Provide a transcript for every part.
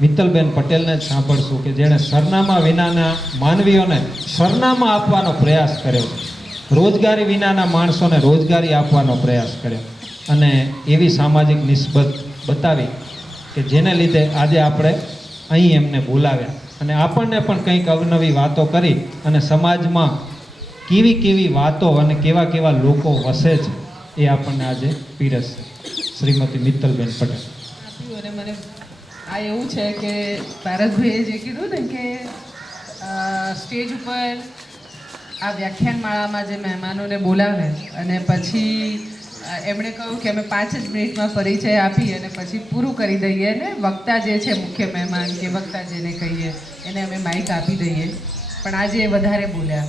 મિત્તલબેન પટેલને જ સાંભળશું કે જેણે સરનામા વિનાના માનવીઓને સરનામા આપવાનો પ્રયાસ કર્યો, રોજગારી વિનાના માણસોને રોજગારી આપવાનો પ્રયાસ કર્યો અને એવી સામાજિક નિસ્બત બતાવી કે જેને લીધે આજે આપણે અહીં એમને બોલાવ્યા અને આપણને પણ કંઈક અવનવી વાતો કરી અને સમાજમાં કેવી કેવી વાતો અને કેવા કેવા લોકો વસે છે એ આપણને આજે પીરસશે. શ્રીમતી મિત્તલબેન પટેલ. અને મને આ એવું છે કે પારસભાઈએ જે કીધું ને કે સ્ટેજ ઉપર આ વ્યાખ્યાનમાળામાં જે મહેમાનોને બોલાવે અને પછી એમણે કહ્યું કે અમે 5 જ મિનિટમાં પરિચય આપી અને પછી પૂરું કરી દઈએ ને વક્તા જે છે મુખ્ય મહેમાન કે વક્તા જેને કહીએ એને અમે માઇક આપી દઈએ. પણ આજે એ વધારે બોલ્યા.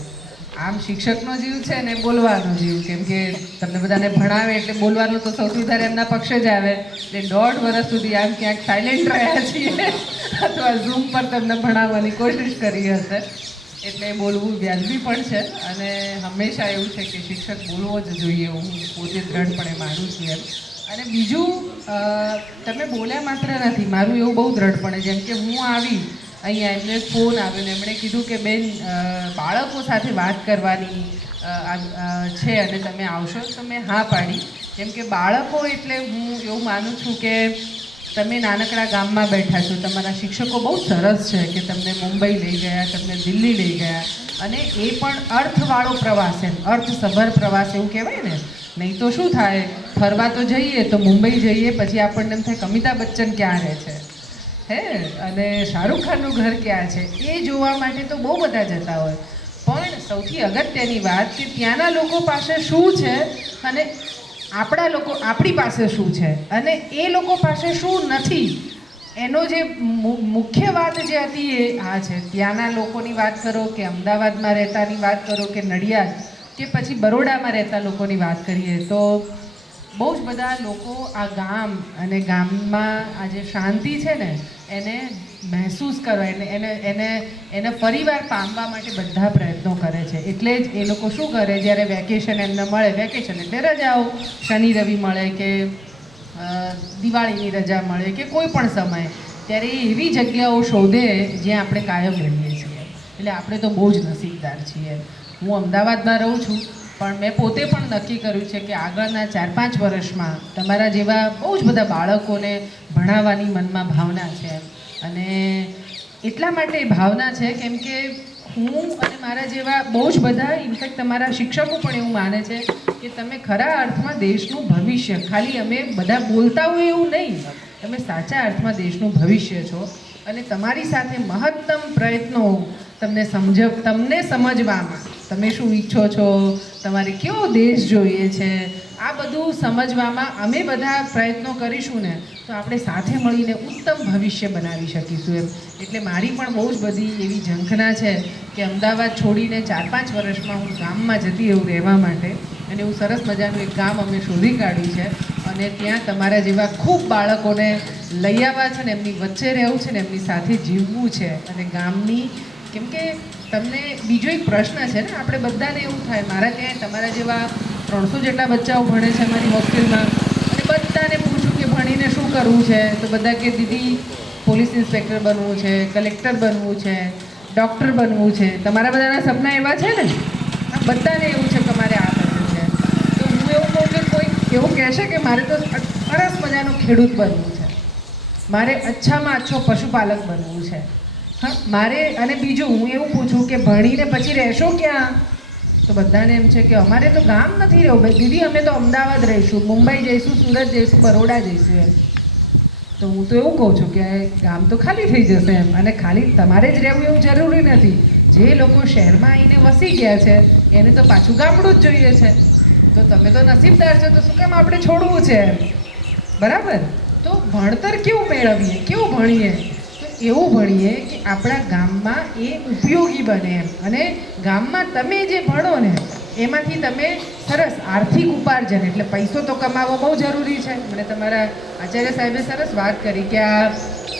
આમ શિક્ષકનો જીવ છે ને બોલવાનો જીવ, કેમ કે તમને બધાને ભણાવે એટલે બોલવાનું તો સૌથી વધારે એમના પક્ષે જ આવે. એટલે 1.5 વર્ષ સુધી આમ ક્યાંક સાયલેન્ટ રહ્યા છીએ અથવા ઝૂમ પર તમને ભણાવવાની કોશિશ કરી હશે, એટલે બોલવું વ્યાજબી પણ છે અને હંમેશા એવું છે કે શિક્ષક બોલવો જ જોઈએ, હું પોતે દ્રઢપણે માનું છું એમ. અને બીજું, તમે બોલ્યા માત્ર નથી, મારું એવું બહુ દ્રઢપણે, જેમ કે હું આવી અહીંયા એમને ફોન આવ્યો ને એમણે કીધું કે બેન બાળકો સાથે વાત કરવાની છે અને તમે આવશો, તો મેં હા પાડી. કેમ કે બાળકો એટલે હું એવું માનું છું કે તમે નાનકડા ગામમાં બેઠા છો, તમારા શિક્ષકો બહુ સરસ છે કે તમને મુંબઈ લઈ ગયા, તમને દિલ્હી લઈ ગયા અને એ પણ અર્થવાળો પ્રવાસ, એમ અર્થસભર પ્રવાસ એવું કહેવાય ને. નહીં તો શું થાય, ફરવા તો જઈએ તો મુંબઈ જઈએ પછી આપણને એમ થાય કે અમિતાભ બચ્ચન ક્યાં રહે છે હે અને શાહરૂખ ખાનનું ઘર ક્યાં છે, એ જોવા માટે તો બહુ બધા જતા હોય. પણ સૌથી અગત્યની વાત કે ત્યાંના લોકો પાસે શું છે અને આપણી પાસે શું છે અને એ લોકો પાસે શું નથી, એનો જે મુખ્ય વાત જે હતી એ આ છે. ત્યાંના લોકોની વાત કરો કે અમદાવાદમાં રહેતાની વાત કરો કે નડિયાદ કે પછી બરોડામાં રહેતા લોકોની વાત કરીએ તો બહુ જ બધા લોકો આ ગામ અને ગામમાં આ જે શાંતિ છે ને એને મહેસૂસ કરવા, એને ફરીવાર પામવા માટે બધા પ્રયત્નો કરે છે. એટલે જ એ લોકો શું કરે, જ્યારે વેકેશન એમને મળે, વેકેશન એટલે રજાઓ, શનિ રવિ મળે કે દિવાળીની રજા મળે કે કોઈ પણ સમય, ત્યારે એ એવી જગ્યાઓ શોધે જ્યાં આપણે કાયમ રહીએ છીએ. એટલે આપણે તો બહુ જ નસીબદાર છીએ. હું અમદાવાદમાં રહું છું પણ મેં પોતે પણ નક્કી કર્યું છે કે આગળના 4-5 વર્ષમાં તમારા જેવા બહુ જ બધા બાળકોને ભણાવવાની મનમાં ભાવના છે. અને એટલા માટે ભાવના છે કેમ કે હું અને મારા જેવા બહુ જ બધા, ઇનફેક્ટ તમારા શિક્ષકો પણ એવું માને છે કે તમે ખરા અર્થમાં દેશનું ભવિષ્ય, ખાલી અમે બધા બોલતા હોય એવું નહીં, તમે સાચા અર્થમાં દેશનું ભવિષ્ય છો. અને તમારી સાથે મહત્તમ પ્રયત્નો તમને સમજવામાં, તમે શું ઈચ્છો છો, તમારે કેવો દેશ જોઈએ છે, આ બધું સમજવામાં અમે બધા પ્રયત્નો કરીશું ને તો આપણે સાથે મળીને ઉત્તમ ભવિષ્ય બનાવી શકીશું એમ. એટલે મારી પણ બહુ જ બધી એવી ઝંખના છે કે અમદાવાદ છોડીને 4-5 વર્ષમાં હું ગામમાં જતી એવું રહેવા માટે. અને એવું સરસ મજાનું એક ગામ અમે શોધી કાઢ્યું છે અને ત્યાં તમારા જેવા ખૂબ બાળકોને લઈ આવવા છે ને એમની વચ્ચે રહેવું છે ને એમની સાથે જીવવું છે. અને ગામની, કેમ કે તમને બીજો એક પ્રશ્ન છે ને, આપણે બધાને એવું થાય, મારા ત્યાં તમારા જેવા 300 જેટલા બચ્ચાઓ ભણે છે મારી હોસ્ટેલમાં, અને બધાને પૂછું કે ભણીને શું કરવું છે, તો બધા કે દીદી પોલીસ ઇન્સ્પેક્ટર બનવું છે, કલેક્ટર બનવું છે, ડૉક્ટર બનવું છે. તમારા બધાના સપના એવા છે ને? બધાને એવું છે કે મારે આ કરવું છે. તો હું એવું કહું કે કોઈ એવું કહેશે કે મારે તો સરસ મજાનો ખેડૂત બનવું છે, મારે અચ્છામાં અચ્છો પશુપાલક બનવું છે, હા મારે. અને બીજું હું એવું પૂછું કે ભણીને પછી રહેશો ક્યાં, તો બધાને એમ છે કે અમારે તો ગામ નથી રહેવું ભાઈ દીદી, અમે તો અમદાવાદ રહીશું, મુંબઈ જઈશું, સુરત જઈશું, બરોડા જઈશું એમ. તો હું તો એવું કહું છું કે ગામ તો ખાલી થઈ જશે એમ. અને ખાલી તમારે જ રહેવું એવું જરૂરી નથી, જે લોકો શહેરમાં આવીને વસી ગયા છે એને તો પાછું ગામડું જ જોઈએ છે. તો તમે તો નસીબદાર છો, તો શું કામ આપણે છોડવું છે એમ, બરાબર? તો ભણતર કેવું મેળવીએ, કેવું ભણીએ, એવું ભણીએ કે આપણા ગામમાં એ ઉપયોગી બને એમ. અને ગામમાં તમે જે ભણો ને એમાંથી તમે સરસ આર્થિક ઉપાર્જન, એટલે પૈસો તો કમાવવો બહુ જરૂરી છે. મને તમારા આચાર્ય સાહેબે સરસ વાત કરી કે આ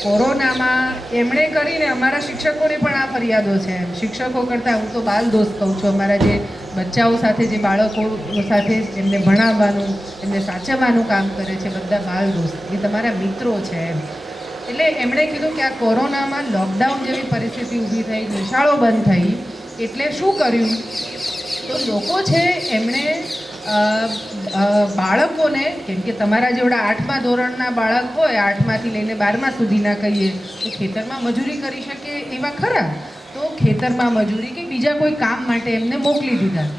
કોરોનામાં એમણે કરીને અમારા શિક્ષકોને પણ આ ફરિયાદો છે એમ. શિક્ષકો કરતાં હું તો બાલ દોસ્ત કહું છું, અમારા જે બચ્ચાઓ સાથે, જે બાળકો સાથે એમને ભણાવવાનું, એમને સાચવવાનું કામ કરે છે, બધા બાલ દોસ્ત, એ તમારા મિત્રો છે એમ. એટલે એમણે કીધું કે આ કોરોનામાં લોકડાઉન જેવી પરિસ્થિતિ ઊભી થઈ, નિશાળો બંધ થઈ, એટલે શું કર્યું તો લોકો છે એમણે બાળકોને, કેમ કે તમારા જેવડા 8મા ધોરણના બાળક હોય, 8માંથી લઈને 12મા સુધીના કહીએ તો ખેતરમાં મજૂરી કરી શકે એવા ખરા, તો ખેતરમાં મજૂરી કે બીજા કોઈ કામ માટે એમને મોકલી દીધા.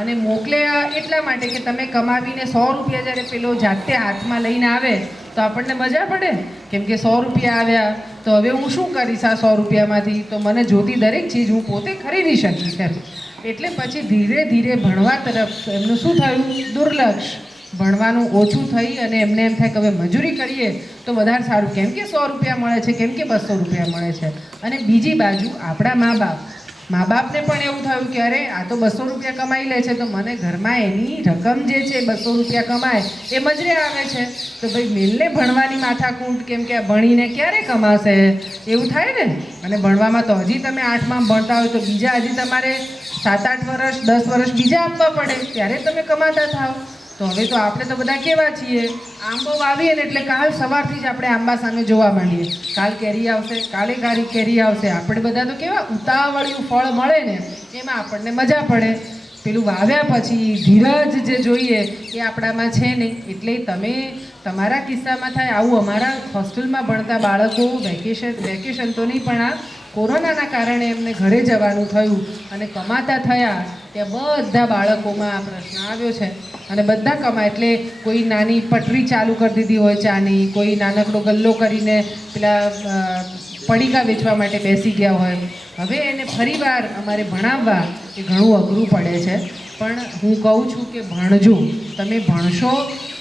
અને મોકલ્યા એટલા માટે કે તમે કમાવીને 100 રૂપિયા જ્યારે પેલો જાતે હાથમાં લઈને આવે તો આપણને મજા પડે, કેમ કે 100 રૂપિયા આવ્યા તો હવે હું શું કરીશ આ 100 રૂપિયામાંથી, તો મને જોતી દરેક ચીજ હું પોતે ખરીદી શકીશ એમ. એટલે પછી ધીરે ધીરે ભણવા તરફ એમનું શું થયું, દુર્લક્ષ, ભણવાનું ઓછું થઈ અને એમને એમ થાય કે હવે મજૂરી કરીએ તો વધારે સારું, કેમ કે 100 રૂપિયા મળે છે, કેમ કે 200 રૂપિયા મળે છે. અને બીજી બાજુ આપણા મા બાપને પણ એવું થયું કે અરે આ તો 200 રૂપિયા કમાઈ લે છે, તો મને ઘરમાં એની રકમ જે છે 200 રૂપિયા કમાય એ મજરે આવે છે, તો ભાઈ મેલને ભણવાની માથાકૂટ, કેમ કે આ ભણીને ક્યારે કમાશે એવું થાય ને. અને ભણવામાં તો હજી તમે 8માં ભણતા હોય તો બીજા હજી તમારે 7-8 વર્ષ 10 વર્ષ બીજા આપવા પડે, ત્યારે તમે કમાતા થાવ. તો હવે તો આપણે તો બધા કેવા છીએ, આંબો વાવીએ ને એટલે કાલ સવારથી જ આપણે આંબા સામે જોવા માંડીએ, કાલ કેરી આવશે, કાલે કેરી આવશે. આપણે બધા તો કેવા ઉતાવળિયું ફળ મળે ને એમાં આપણને મજા પડે. પેલું વાવ્યા પછી ધીરજ જે જોઈએ એ આપણામાં છે નહીં. એટલે તમે તમારા કિસ્સામાં થાય આવું, અમારા હોસ્ટેલમાં ભણતા બાળકો વેકેશન તો નહીં પણ આ કોરોનાના કારણે એમને ઘરે જવાનું થયું અને કમાતા થયા, ત્યાં બધા બાળકોમાં આ પ્રશ્ન આવ્યો છે. અને બધા કમાય એટલે કોઈ નાની પટરી ચાલુ કરી દીધી હોય ચાની, કોઈ નાનકડો ગલ્લો કરીને પેલા પડીકા વેચવા માટે બેસી ગયા હોય. હવે એને ફરીવાર અમારે ભણાવવા એ ઘણું અઘરું પડે છે. પણ હું કહું છું કે ભણજો, તમે ભણશો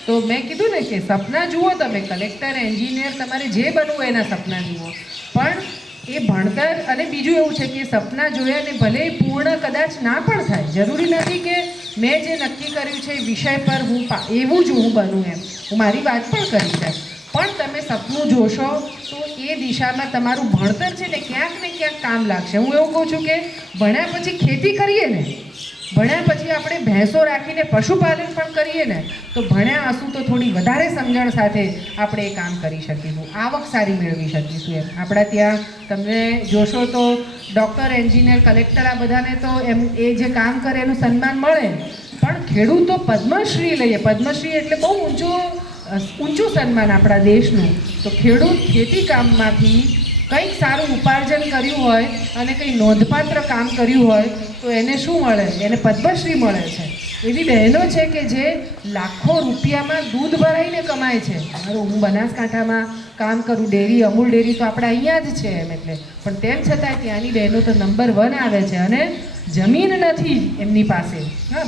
તો મેં કીધું ને કે સપના જુઓ, તમે કલેક્ટર, એન્જિનિયર, તમારે જે બનવું એના સપના જુઓ, પણ એ ભણતર. અને બીજું એવું છે કે સપના જોયા ને ભલે પૂર્ણ કદાચ ના પણ થાય, જરૂરી નથી કે મેં જે નક્કી કર્યું છે એ વિષય પર હું એવું જ હું બનું એમ, હું મારી વાત પણ કરી છે. પણ તમે સપનું જોશો તો એ દિશામાં તમારું ભણતર છે ને ક્યાંક કામ લાગશે. હું એવું કહું છું કે ભણ્યા પછી ખેતી કરીએ ને, ભણ્યા પછી આપણે ભેંસો રાખીને પશુપાલન પણ કરીએ ને, તો ભણ્યા હશું તો થોડી વધારે સમજણ સાથે આપણે એ કામ કરી શકીશું, આવક સારી મેળવી શકીશું એમ. આપણા ત્યાં તમને જોશો તો ડૉક્ટર, એન્જિનિયર, કલેક્ટર આ બધાને તો એમ એ જે કામ કરે એનું સન્માન મળે, પણ ખેડૂતો પદ્મશ્રી લઈએ, પદ્મશ્રી એટલે બહુ ઊંચું સન્માન આપણા દેશનું. તો ખેડૂત ખેતી કામમાંથી કંઈક સારું ઉપાર્જન કર્યું હોય અને કંઈ નોંધપાત્ર કામ કર્યું હોય તો એને શું મળે, એને પદ્મશ્રી મળે છે. એવી બહેનો છે કે જે લાખો રૂપિયામાં દૂધ ભરાઈને કમાય છે. હું બનાસકાંઠામાં કામ કરું, ડેરી, અમૂલ ડેરી તો આપણે અહીંયા જ છે એમ, એટલે પણ તેમ છતાં ત્યાંની બહેનો તો નંબર 1 આવે છે. અને જમીન નથી એમની પાસે,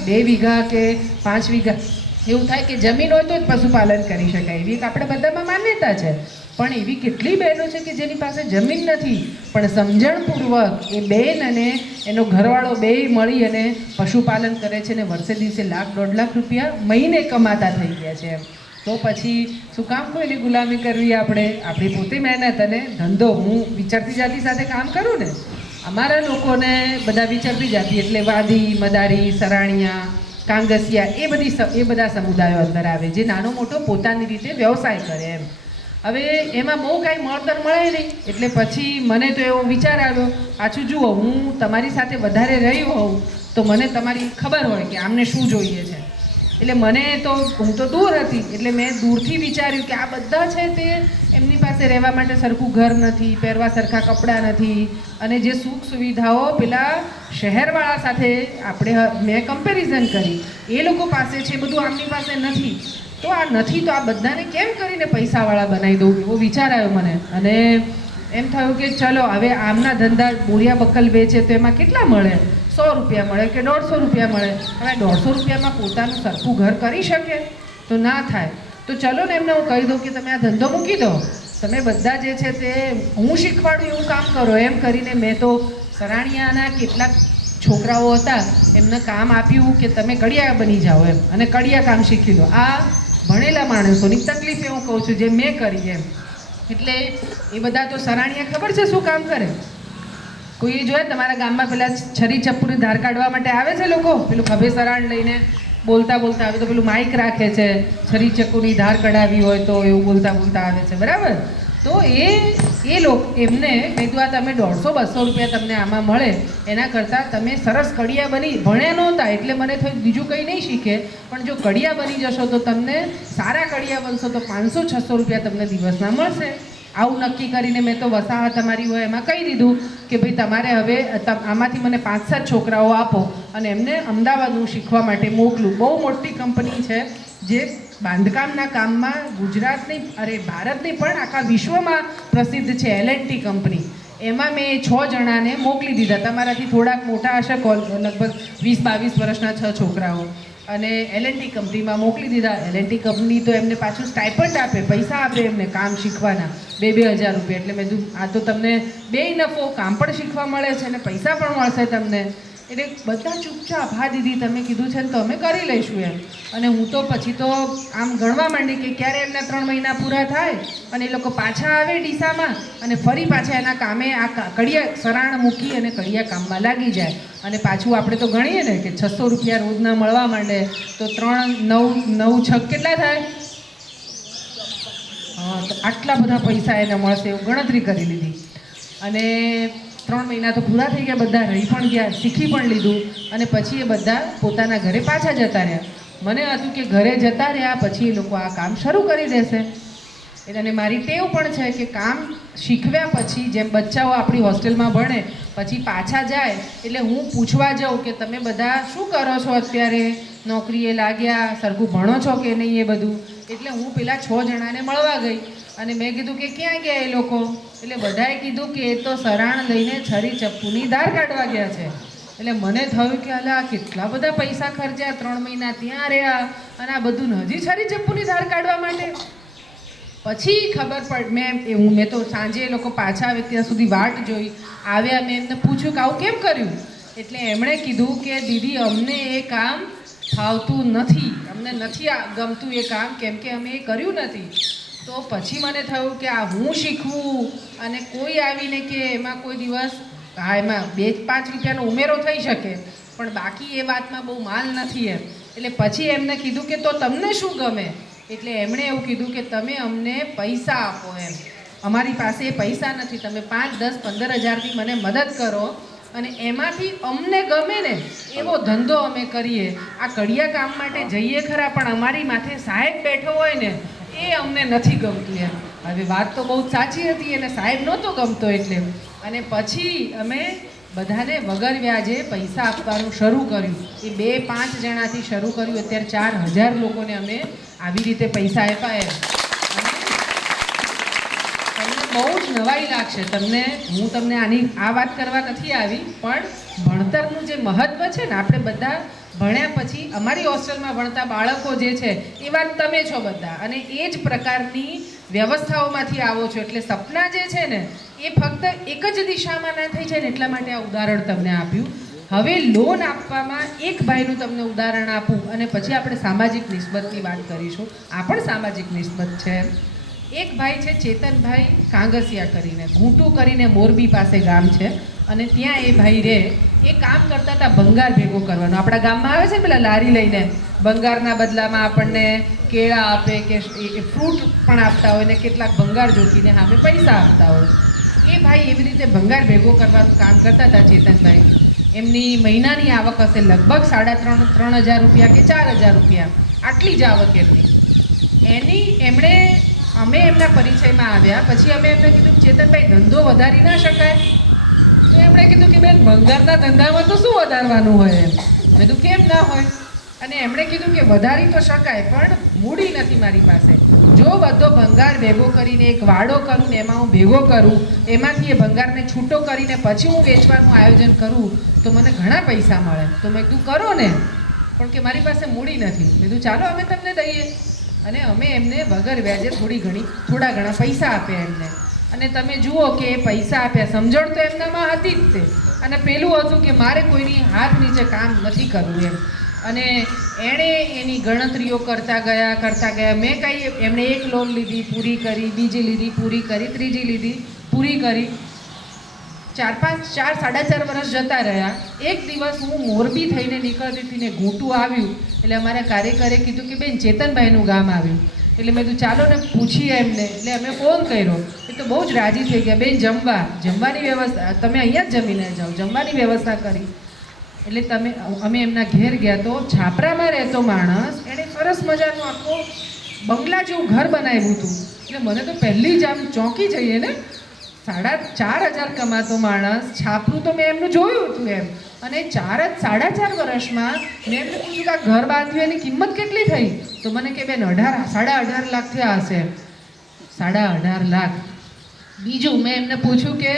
2 વીઘા કે 5 વીઘા, એવું થાય કે જમીન હોય તો જ પશુપાલન કરી શકાય, એવી આપણે બધામાં માન્યતા છે. પણ એવી કેટલી બહેનો છે કે જેની પાસે જમીન નથી, પણ સમજણપૂર્વક એ બેન અને એનો ઘરવાળો બેય મળી અને પશુપાલન કરે છે ને વર્ષે દિવસે 1-1.5 લાખ રૂપિયા મહિને કમાતા થઈ ગયા છે એમ. તો પછી શું કામ કોઈની ગુલામી કરવી આપણે? આપણી પોતે મહેનત અને ધંધો. હું વિચરતી જાતિ સાથે કામ કરું ને, અમારા લોકોને બધા વિચરતી જાતિ એટલે વાદી, મદારી, સરાણીયા, કાંગસિયા એ બધા સમુદાયો અંદર આવે જે નાનો મોટો પોતાની રીતે વ્યવસાય કરે એમ. હવે એમાં બહુ કાંઈ મળતર મળે નહીં, એટલે પછી મને તો એવો વિચાર આવ્યો, પાછું જુઓ હું તમારી સાથે વધારે રહી હોઉં તો મને તમારી ખબર હોય કે આમને શું જોઈએ છે, એટલે મને તો હું તો દૂર હતી એટલે મેં દૂરથી વિચાર્યું કે આ બધા છે તે એમની પાસે રહેવા માટે સરખું ઘર નથી, પહેરવા સરખા કપડાં નથી, અને જે સુખ સુવિધાઓ પેલા શહેરવાળા સાથે મેં કમ્પેરિઝન કરી, એ લોકો પાસે છે બધું આમની પાસે નથી. તો આ નથી તો આ બધાને કેમ કરીને પૈસાવાળા બનાવી દઉં, એવો વિચાર આવ્યો મને. અને એમ થયું કે ચલો હવે આમના ધંધા બોરિયા બક્કલ વેચે તો એમાં કેટલા મળે, 100 રૂપિયા મળે કે 150 રૂપિયા મળે. હવે 150 રૂપિયામાં પોતાનું સરખું ઘર કરી શકે તો ના થાય. તો ચલો ને એમને હું કહી દઉં કે તમે આ ધંધો મૂકી દો, તમે બધા જે છે તે હું શીખવાડું એવું કામ કરો. એમ કરીને મેં તો સરાણીયાના કેટલાક છોકરાઓ હતા એમને કામ આપ્યું કે તમે કડિયા બની જાઓ એમ, અને કડિયા કામ શીખી લો. આ ભણેલા માણસોની તકલીફ હું કહું છું જે મેં કરી એમ. એટલે એ બધા તો સરાણીયા ખબર છે શું કામ કરે? કોઈ જોયે તમારા ગામમાં પેલા છરી ચપ્પુની ધાર કાઢવા માટે આવે છે લોકો, પેલું ખભે સરાણ લઈને બોલતા આવે તો પેલું માઇક રાખે છે, છરી ચક્કુની ધાર કઢાવી હોય તો એવું બોલતા આવે છે, બરાબર? તો એ લોકો એમને મેં કીધું આ તમે 150-200 રૂપિયા તમને આમાં મળે એના કરતાં તમે સરસ કડિયા બની ભણ્યા નહોતા એટલે મને થયું બીજું કંઈ નહીં શીખે, પણ જો કડિયા બની જશો તો તમને સારા કડિયા બનશો તો 500-600 રૂપિયા તમને દિવસના મળશે. આવું નક્કી કરીને મેં તો વસાહત અમારી હોય એમાં કહી દીધું કે ભાઈ તમારે હવે આમાંથી મને 5-7 છોકરાઓ આપો અને એમને અમદાવાદ હું શીખવા માટે મોકલું. બહુ મોટી કંપની છે જે બાંધકામના કામમાં ગુજરાતની ભારતની પણ આખા વિશ્વમાં પ્રસિદ્ધ છે, L&T કંપની. એમાં મેં 6 જણાને મોકલી દીધા. તમારાથી થોડાક મોટા હશે, લગભગ 20-22 વર્ષના 6 છોકરાઓ, અને L&T કંપનીમાં મોકલી દીધા. L&T કંપની તો એમને પાછું સ્ટાઇપન્ડ આપે, પૈસા આપે એમને કામ શીખવાના 2,000 રૂપિયા. એટલે મેં કીધું આ તો તમને બેય નફો, કામ પણ શીખવા મળે છે અને પૈસા પણ મળશે તમને. એટલે બધા ચૂપચાપ હા દીદી તમે કીધું છે ને તો અમે કરી લઈશું એમ. અને હું તો પછી તો આમ ગણવા માંડી કે ક્યારે એમના 3 મહિના પૂરા થાય અને એ લોકો પાછા આવે ડીસામાં અને ફરી પાછા એના કામે આ કડિયા સરાણ મૂકી અને કડિયા કામમાં લાગી જાય. અને પાછું આપણે તો ગણીએ ને કે 600 રૂપિયા રોજના મળવા માંડે તો 3 9 6 કેટલા થાય? હા, તો આટલા બધા પૈસા એને મળશે એવું ગણતરી કરી લીધી. અને 3 મહિના તો પૂરા થઈ ગયા, બધા રહી પણ ગયા, શીખી પણ લીધું અને પછી એ બધા પોતાના ઘરે પાછા જતા રહ્યા. મને હતું કે ઘરે જતા રહ્યા પછી એ લોકો આ કામ શરૂ કરી દેશે. અને મારી ટેવ પણ છે કે કામ શીખવ્યા પછી જેમ બચ્ચાઓ આપણી હોસ્ટેલમાં ભણે પછી પાછા જાય એટલે હું પૂછવા જાઉં કે તમે બધા શું કરો છો અત્યારે, નોકરીએ લાગ્યા, સરખું ભણો છો કે નહીં, એ બધું. એટલે હું પેલા 6 જણાને મળવા ગઈ અને મેં કીધું કે ક્યાં ગયા એ લોકો? એટલે બધાએ કીધું કે એ તો સરાણ લઈને છરી ચપ્પુની ધાર કાઢવા ગયા છે. એટલે મને થયું કે અલા કેટલા બધા પૈસા ખર્ચ્યા, 3 મહિના ત્યાં રહ્યા અને આ બધું હજી છરી ચપ્પુની ધાર કાઢવા માટે. પછી ખબર પડ મેં તો સાંજે એ લોકો પાછા આવે ત્યાં સુધી વાટ જોઈ. આવ્યા, મેં એમને પૂછ્યું કે આવું કેમ કર્યું? એટલે એમણે કીધું કે દીદી અમને એ કામ ફાવતું નથી, અમને નથી ગમતું એ કામ, કેમ કે અમે એ કર્યું નથી. તો પછી મને થયું કે આ હું શીખવું અને કોઈ આવીને કે એમાં કોઈ દિવસ હા એમાં 2-5 રૂપિયાનો ઉમેરો થઈ શકે પણ બાકી એ વાતમાં બહુ માલ નથી એમ. એટલે પછી એમને કીધું કે તો તમને શું ગમે? એટલે એમણે એવું કીધું કે તમે અમને પૈસા આપો એમ. અમારી પાસે પૈસા નથી, તમે 5-10-15 હજારથી મને મદદ કરો અને એમાંથી અમને ગમે ને એવો ધંધો અમે કરીએ. આ કડિયા કામ માટે જઈએ ખરા પણ અમારી માથે સાહેબ બેઠો હોય ને એ અમને નથી ગમતું એમ. હવે વાત તો બહુ સાચી હતી અને સાહેબ નહોતો ગમતો એટલે. અને પછી અમે બધાને વગર વ્યાજે પૈસા આપવાનું શરૂ કર્યું. એ 2-5 જણાથી શરૂ કર્યું, અત્યારે 4,000 લોકોને અમે આવી રીતે પૈસા આપ્યા એમ. તમને બહુ જ નવાઈ લાગશે હું તમને આ વાત કરવા નથી આવી, પણ ભણતરનું જે મહત્ત્વ છે ને, આપણે બધા ભણ્યા પછી અમારી હોસ્ટેલમાં ભણતા બાળકો જે છે એ વાત તમે છો બધા અને એ જ પ્રકારની વ્યવસ્થાઓમાંથી આવો છો. એટલે સપના જે છે ને એ ફક્ત એક જ દિશામાં ના થઈ જાય ને એટલા માટે આ ઉદાહરણ તમને આપ્યું. હવે લોન આપવામાં એક ભાઈનું તમને ઉદાહરણ આપું અને પછી આપણે સામાજિક નિસ્બતની વાત કરીશું. આ પણ સામાજિક નિસ્બત છે. એક ભાઈ છે ચેતનભાઈ કાંગસિયા કરીને, ઘૂંટું કરીને મોરબી પાસે ગામ છે અને ત્યાં એ ભાઈ રહે. એ કામ કરતા હતા ભંગાર ભેગો કરવાનો. આપણા ગામમાં આવે છે ને પેલા લારી લઈને ભંગારના બદલામાં આપણને કેળા આપે કે ફ્રૂટ પણ આપતા હોય ને કેટલાક ભંગાર જોખીને સામે પૈસા આપતા હોય. એ ભાઈ એવી રીતે ભંગાર ભેગો કરવાનું કામ કરતા હતા ચેતનભાઈ. એમની મહિનાની આવક હશે લગભગ 3,500 રૂપિયા કે 4,000 રૂપિયા, આટલી જ આવક એમણે અમે એમના પરિચયમાં આવ્યા પછી અમે એમને કીધું ચેતનભાઈ ધંધો વધારી ના શકાય? તો એમણે કીધું કે બેન ભંગારના ધંધામાં તો શું વધારવાનું હોય એમ. મેં કીધું કેમ ના હોય? અને એમણે કીધું કે વધારી તો શકાય પણ મૂડી નથી મારી પાસે. જો બધો ભંગાર ભેગો કરીને એક વાડો કરું ને એમાં હું ભેગો કરું, એમાંથી એ ભંગારને છૂટો કરીને પછી હું વેચવાનું આયોજન કરું તો મને ઘણા પૈસા મળે. તો મેં કીધું કરો ને, પણ કે મારી પાસે મૂડી નથી. મેં કીધું ચાલો અમે તમને દઈએ. અને અમે એમને વગર વ્યાજે થોડા ઘણા પૈસા આપ્યા એમને. અને તમે જુઓ કે એ પૈસા આપ્યા, સમજણ તો એમનામાં હતી જ તે. અને પેલું હતું કે મારે કોઈની હાથ નીચે કામ નથી કરવું એમ. અને એણે એની ગણતરીઓ કરતા ગયા. મેં એમણે એક લોન લીધી, પૂરી કરી, બીજી લીધી, પૂરી કરી, ત્રીજી લીધી, પૂરી કરી. 4-4.5 વર્ષ જતા રહ્યા. એક દિવસ હું મોરબી થઈને નીકળતી હતી ને ઘૂંટું આવ્યું એટલે અમારા કાર્યકરે કીધું કે બેન ચેતનભાઈનું ગામ આવ્યું. એટલે મેં કીધું ચાલો ને પૂછીએ એમને. એટલે અમે ફોન કર્યો. એ તો બહુ જ રાજી થઈ ગયા, બેન જમવાની વ્યવસ્થા તમે અહીંયા જ જમીને જાઓ, જમવાની વ્યવસ્થા કરી. એટલે અમે એમના ઘેર ગયા તો છાપરામાં રહેતો માણસ એણે સરસ મજાનું આખો બંગલા જેવું ઘર બનાવ્યું હતું. એટલે મને તો પહેલી જ આમ ચોંકી જઈએ ને, 4,500 કમાતો માણસ, છાપરું તો મેં એમનું જોયું હતું એમ, અને 4.5 વર્ષમાં મેં એમને પૂછ્યું કે આ ઘર બાંધ્યું એની કિંમત કેટલી થઈ? તો મને કે બેન 18.5 લાખ થયા હશે. 18.5 લાખ. બીજું મેં એમને પૂછ્યું કે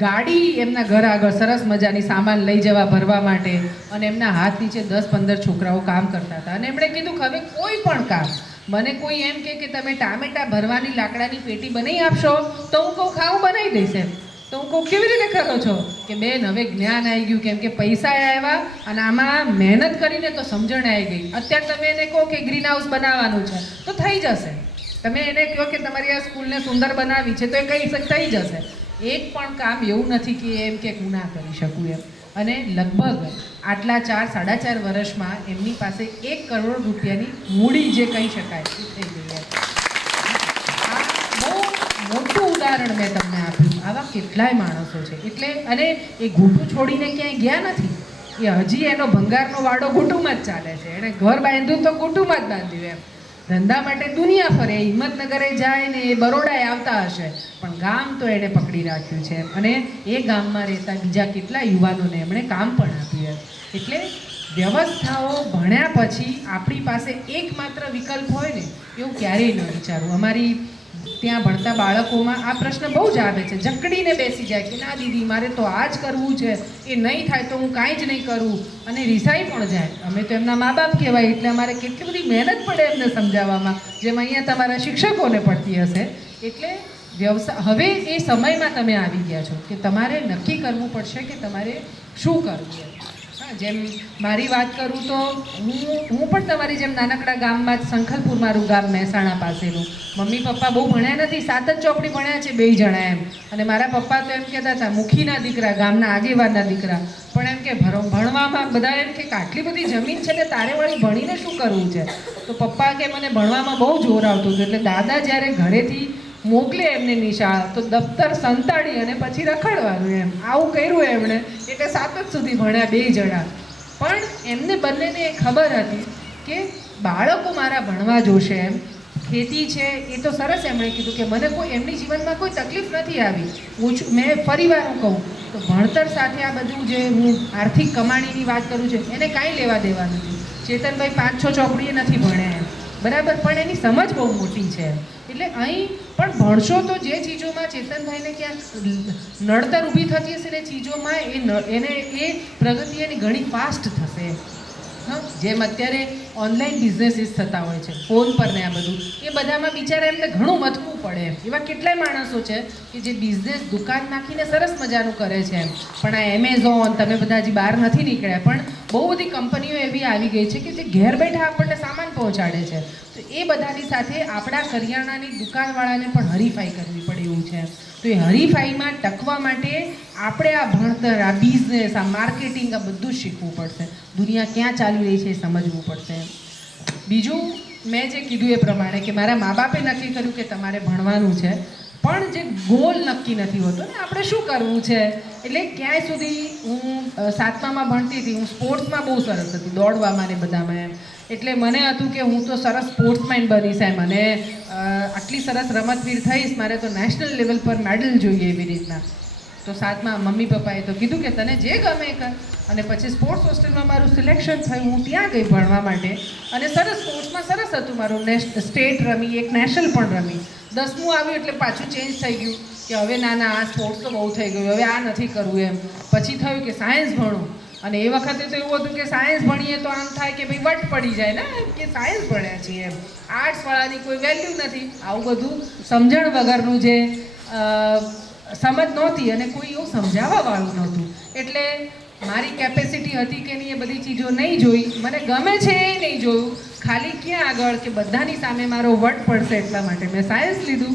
ગાડી એમના ઘર આગળ સરસ મજાની સામાન લઈ જવા ભરવા માટે, અને એમના હાથ નીચે 10-15 છોકરાઓ કામ કરતા હતા. અને એમણે કીધું કે હવે કોઈ પણ કામ મને કોઈ એમ કે તમે ટામેટા ભરવાની લાકડાની પેટી બનાવી આપશો તો હું કહું ખાવું બનાવી દઈશ એમ. તો હું કહું કેવી રીતે કરો છો? કે બેન હવે જ્ઞાન આવી ગયું, કેમ કે પૈસા આવ્યા અને આમાં મહેનત કરીને તો સમજણ આવી ગઈ. અત્યારે તમે એને કહો કે ગ્રીન હાઉસ બનાવવાનું છે તો થઈ જશે. તમે એને કહો કે તમારી આ સ્કૂલને સુંદર બનાવી છે તો એ કંઈ થઈ જશે. એક પણ કામ એવું નથી કે એમ કે હું ના કરી શકું એમ. અને લગભગ આટલા 4-4.5 વર્ષમાં એમની પાસે 1 કરોડ રૂપિયાની મૂડી જે કહી શકાય એ થઈ ગઈ. આ બહુ મોટું ઉદાહરણ મેં તમને આપ્યું. આવા કેટલાય માણસો છે. એટલે અને એ ઘૂંટું છોડીને ક્યાંય ગયા નથી. એ હજી એનો ભંગારનો વાડો ઘૂંટુમાં જ ચાલે છે. એણે ઘર બાંધ્યું તો ઘૂંટુમાં જ બાંધ્યું એમ. ધંધા માટે દુનિયા ફરે, હિંમતનગરે જાય ને એ બરોડાએ આવતા હશે, પણ ગામ તો એણે પકડી રાખ્યું છે. અને એ ગામમાં રહેતા બીજા કેટલા યુવાનોને એમણે કામ પણ આપ્યું. એટલે વ્યવસ્થાઓ ભણ્યા પછી આપણી પાસે એકમાત્ર વિકલ્પ હોય ને એવું ક્યારેય ન વિચારવું. અમારી ત્યાં ભણતા બાળકોમાં આ પ્રશ્ન બહુ જ આવે છે, જકડીને બેસી જાય કે ના દીદી મારે તો આ જ કરવું છે, એ નહીં થાય તો હું કાંઈ જ નહીં કરું, અને રિસાઈ પણ જાય. અમે તો એમના મા બાપ કહેવાય એટલે અમારે કેટલી બધી મહેનત પડે એમને સમજાવવામાં, જેમ અહીંયા તમારા શિક્ષકોને પડતી હશે. એટલે હવે એ સમયમાં તમે આવી ગયા છો કે તમારે નક્કી કરવું પડશે કે તમારે શું કરવું. જેમ મારી વાત કરું તો હું પણ તમારી જેમ નાનકડા ગામમાં જ, સંખલપુર મારું ગામ મહેસાણા પાસેનું, મમ્મી પપ્પા બહુ ભણ્યા નથી, 7 જ ચોપડી ભણ્યા છે 2 જણા એમ. અને મારા પપ્પા તો એમ કહેતા હતા મુખીના દીકરા, ગામના આગેવાનના દીકરા, પણ એમ કે ભણવામાં બધા એમ કે આટલી બધી જમીન છે ને તારે વળી ભણીને શું કરવું છે? તો પપ્પા કે મને ભણવામાં બહુ જોર આવતું હતું. એટલે દાદા જ્યારે ઘરેથી મોકલે એમને નિશાળ તો દફતર સંતાડી અને પછી રખડવાનું એમ, આવું કર્યું એમણે. એટલે 7 જ સુધી ભણ્યા 2 જણા. પણ એમને બંનેને ખબર હતી કે બાળકો મારા ભણવા જોશે એમ. ખેતી છે એ તો સરસ, એમણે કીધું કે મને કોઈ એમની જીવનમાં કોઈ તકલીફ નથી આવી. મેં ફરીવાર હું કહું તો ભણતર સાથે આ બધું જે હું આર્થિક કમાણીની વાત કરું છું એને કાંઈ લેવા દેવા નથી. ચેતનભાઈ 5-6 ચોપડીએ નથી ભણ્યા એમ, બરાબર, પણ એની સમજ બહુ મોટી છે. એટલે અહીં પણ ભણશો તો જે ચીજોમાં ચેતનભાઈને ક્યાંક નડતર ઊભી થતી હશે ને ચીજોમાં એને એ પ્રગતિ એની ઘણી ફાસ્ટ થશે. જેમ અત્યારે ઓનલાઈન બિઝનેસીસ થતા હોય છે ફોન પર ને આ બધું, એ બધામાં બિચારા એમને ઘણું મથવું પડે. એવા કેટલાય માણસો છે કે જે બિઝનેસ દુકાન નાખીને સરસ મજાનું કરે છે એમ. પણ આ એમેઝોન, તમે બધા હજી બહાર નથી નીકળ્યા, પણ બહુ બધી કંપનીઓ એવી આવી ગઈ છે કે જે ઘેર બેઠા આપણને સામાન પહોંચાડે છે. તો એ બધાની સાથે આપણા કરિયાણાની દુકાનવાળાને પણ હરીફાઈ કરવી પડે એવું છે. તો એ હરીફાઈમાં ટકવા માટે આપણે આ ભણતર, આ બિઝનેસ, આ માર્કેટિંગ, આ બધું જ શીખવું પડશે. દુનિયા ક્યાં ચાલી રહી છે એ સમજવું પડશે. બીજું મેં જે કીધું એ પ્રમાણે કે મારા મા બાપે નક્કી કર્યું કે તમારે ભણવાનું છે, પણ જે ગોલ નક્કી નથી હોતો ને આપણે શું કરવું છે. એટલે ક્યાંય સુધી હું 7મામાં ભણતી હતી, હું સ્પોર્ટ્સમાં બહુ સરસ હતી, દોડવામાં ને બધામાં એમ. એટલે મને હતું કે હું તો સરસ સ્પોર્ટ્સમેન બનીશ એમ, અને આટલી સરસ રમતવીર થઈશ, મારે તો નેશનલ લેવલ પર મેડલ જોઈએ એવી રીતના. તો 7માં મમ્મી પપ્પાએ તો કીધું કે તને જે ગમે કર. અને પછી સ્પોર્ટ્સ હોસ્ટેલમાં મારું સિલેક્શન થયું, હું ત્યાં ગઈ ભણવા માટે, અને સરસ સ્પોર્ટ્સમાં સરસ હતું મારું. સ્ટેટ રમી, એક નેશનલ પણ રમી. 10મું આવ્યું એટલે પાછું ચેન્જ થઈ ગયું કે હવે ના આ સ્પોર્ટ્સ તો બહુ થઈ ગયું, હવે આ નથી કરવું એમ. પછી થયું કે સાયન્સ ભણું, અને એ વખતે તો એવું હતું કે સાયન્સ ભણીએ તો આમ થાય કે ભાઈ વટ પડી જાય ને કે સાયન્સ ભણ્યા છીએ એમ, આર્ટ્સવાળાની કોઈ વેલ્યુ નથી. આવું બધું સમજણ વગરનું જે સમજ નહોતી અને કોઈ એવું સમજાવવાવાળું નહોતું. એટલે મારી કેપેસિટી હતી કે નહીં એ બધી ચીજો નહીં જોઈ, મને ગમે છે એ નહીં જોયું, ખાલી ક્યાં આગળ કે બધાની સામે મારો વટ પડશે એટલા માટે મેં સાયન્સ લીધું.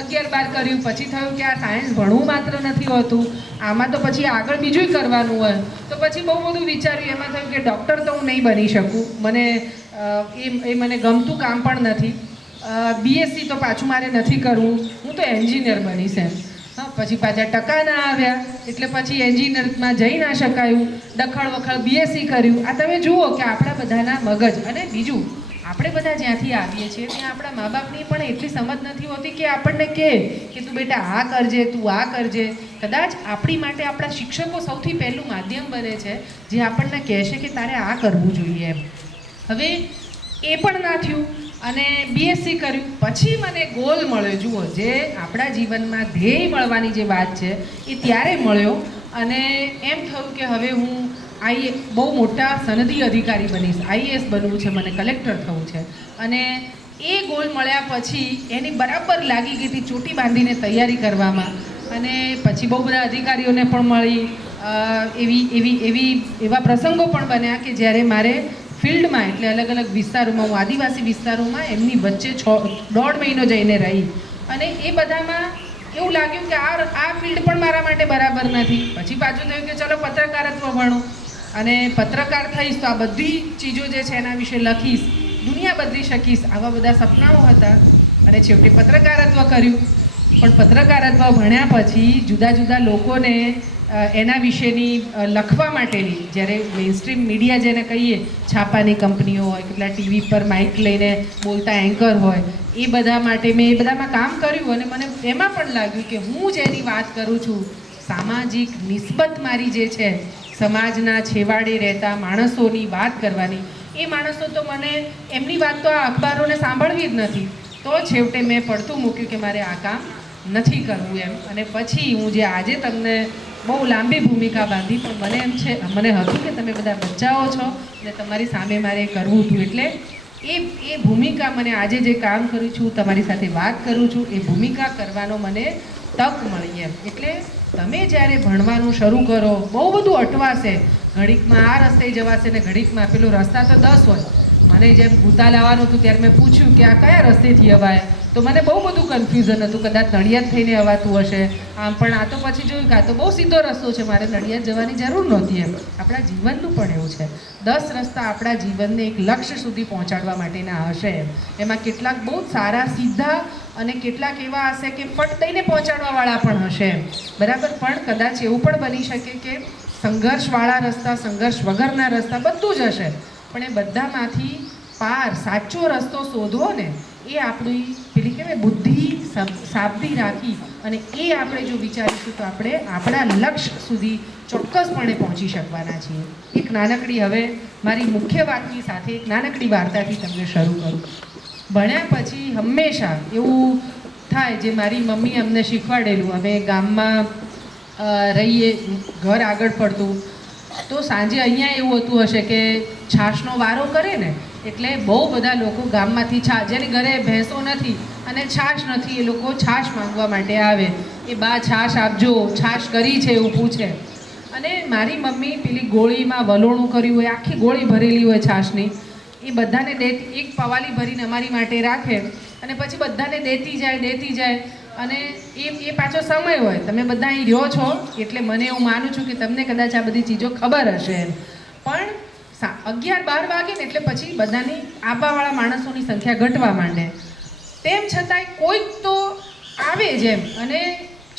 11-12 કર્યું, પછી થયું કે આ સાયન્સ ભણવું માત્ર નથી હોતું, આમાં તો પછી આગળ બીજું કરવાનું હોય. તો પછી બહુ બધું વિચાર્યું, એમાં થયું કે ડૉક્ટર તો હું નહીં બની શકું, મને એ મને ગમતું કામ પણ નથી. બીએસસી તો પાછું મારે નથી કરવું, હું તો એન્જિનિયર બનીશ એમ. હા, પછી પાછા ટકા ના આવ્યા એટલે પછી એન્જિનિયરમાં જઈ ના શકાયું, ડખળ વખળ બીએસસી કર્યું. આ તમે જુઓ કે આપણા બધાના મગજ. અને બીજું, આપણે બધા જ્યાંથી આવીએ છીએ ત્યાં આપણા મા બાપની પણ એટલી સમજ નથી હોતી કે આપણને કે તું બેટા આ કરજે, તું આ કરજે. કદાચ આપણી માટે આપણા શિક્ષકો સૌથી પહેલું માધ્યમ બને છે જે આપણને કહેશે કે તારે આ કરવું જોઈએ એમ. હવે એ પણ ના થયું અને બીએસસી કર્યું. પછી મને ગોલ મળ્યો. જુઓ, જે આપણા જીવનમાં ધ્યેય મળવાની જે વાત છે એ ત્યારે મળ્યો અને એમ થયું કે હવે હું બહુ મોટા સનદી અધિકારી બનીશ, આઈએએસ બનવું છે, મને કલેક્ટર થવું છે. અને એ ગોલ મળ્યા પછી એની બરાબર લાગી ગઈ હતી ચોટી બાંધીને તૈયારી કરવામાં. અને પછી બહુ બધા અધિકારીઓને પણ મળી. એવા પ્રસંગો પણ બન્યા કે જ્યારે મારે ફિલ્ડમાં, એટલે અલગ અલગ વિસ્તારોમાં, હું આદિવાસી વિસ્તારોમાં એમની વચ્ચે 1.5 મહિનો જઈને રહી. અને એ બધામાં એવું લાગ્યું કે આ ફિલ્ડ પણ મારા માટે બરાબર નથી. પછી પાછું થયું કે ચલો પત્રકારત્વ ભણો અને પત્રકાર થઈશ તો આ બધી ચીજો જે છે એના વિશે લખીશ, દુનિયા બદલી શકીશ. આવા બધા સપનાઓ હતા અને છેવટે પત્રકારત્વ કર્યું. પણ પત્રકારત્વ ભણ્યા પછી જુદા જુદા લોકોને એના વિશેની લખવા માટેની, જ્યારે મેઇનસ્ટ્રીમ મીડિયા જેને કહીએ, છાપાની કંપનીઓ હોય, કેટલા ટીવી પર માઇક લઈને બોલતા એન્કર હોય, એ બધા માટે મેં એ બધામાં કામ કર્યું. અને મને એમાં પણ લાગ્યું કે હું જેની વાત કરું છું, સામાજિક નિસ્બત મારી જે છે, સમાજના છેવાડે રહેતા માણસોની વાત કરવાની, એ માણસો તો મને એમની વાત તો આ અખબારોને સાંભળવી જ નથી. તો છેવટે મેં પડતું મૂક્યું કે મારે આ કામ નથી કરવું એમ. અને પછી હું જે આજે તમને બહુ લાંબી ભૂમિકા બાંધી, પણ મને હતું કે તમે બધા બચ્ચાઓ છો અને તમારી સામે મારે કરવું હતું. એટલે એ ભૂમિકા મને આજે જે કામ કરું છું, તમારી સાથે વાત કરું છું, એ ભૂમિકા કરવાનો મને તક મળી એમ. એટલે તમે જ્યારે ભણવાનું શરૂ કરો, બહુ બધું અટવાશે, ઘડીકમાં આ રસ્તે જવાશે ને ઘડીકમાં પેલો રસ્તા તો 10 હોય. મને જેમ ભૂતાલ આવવાનું હતું ત્યારે મેં પૂછ્યું કે આ કયા રસ્તેથી અવાય, તો મને બહુ બધું કન્ફ્યુઝન હતું. કદાચ નડિયાદ થઈને અવાતું હશે આમ, પણ આ તો પછી જોયું કે આ તો બહુ સીધો રસ્તો છે, મારે નડિયાદ જવાની જરૂર નહોતી એમ. આપણા જીવનનું પણ એવું છે, 10 રસ્તા આપણા જીવનને એક લક્ષ્ય સુધી પહોંચાડવા માટેના હશે એમ. એમાં કેટલાક બહુ સારા સીધા અને કેટલાક એવા હશે કે ફટ દઈને પહોંચાડવાવાળા પણ હશે એમ, બરાબર. પણ કદાચ એવું પણ બની શકે કે સંઘર્ષવાળા રસ્તા, સંઘર્ષ વગરના રસ્તા બધું જ હશે, પણ એ બધામાંથી પાર સાચો રસ્તો શોધવો ને, એ આપણી પેલી કહેવાય બુદ્ધિ સાબદી રાખી અને એ આપણે જો વિચારીશું તો આપણે આપણા લક્ષ્ય સુધી ચોક્કસપણે પહોંચી શકવાના છીએ. એક નાનકડી, હવે મારી મુખ્ય વાતની સાથે એક નાનકડી વાર્તાથી તમને શરૂ કરું. ભણ્યા પછી હંમેશા એવું થાય, જે મારી મમ્મી અમને શીખવાડેલું, અમે ગામમાં રહીએ, ઘર આગળ પડતું, તો સાંજે અહીંયા એવું હોતું હશે કે છાશનો વારો કરે ને, એટલે બહુ બધા લોકો ગામમાંથી જેની ઘરે ભેંસો નથી અને છાશ નથી, એ લોકો છાશ માંગવા માટે આવે. એ બા છાશ આપજો, છાશ કરી છે એવું પૂછે. અને મારી મમ્મી પેલી ગોળીમાં વલોણું કર્યું હોય, આખી ગોળી ભરેલી હોય છાશની, એ બધાને એક પવાલી ભરીને અમારી માટે રાખે અને પછી બધાને દેતી જાય. અને એ પાછો સમય હોય, તમે બધા અહીં રહ્યો છો એટલે મને હું માનું છું કે તમને કદાચ આ બધી ચીજો ખબર હશે એમ. પણ 11-12 વાગે ને એટલે પછી બધાની આવવાવાળા માણસોની સંખ્યા ઘટવા માંડે. તેમ છતાંય કોઈક તો આવે જ એમ. અને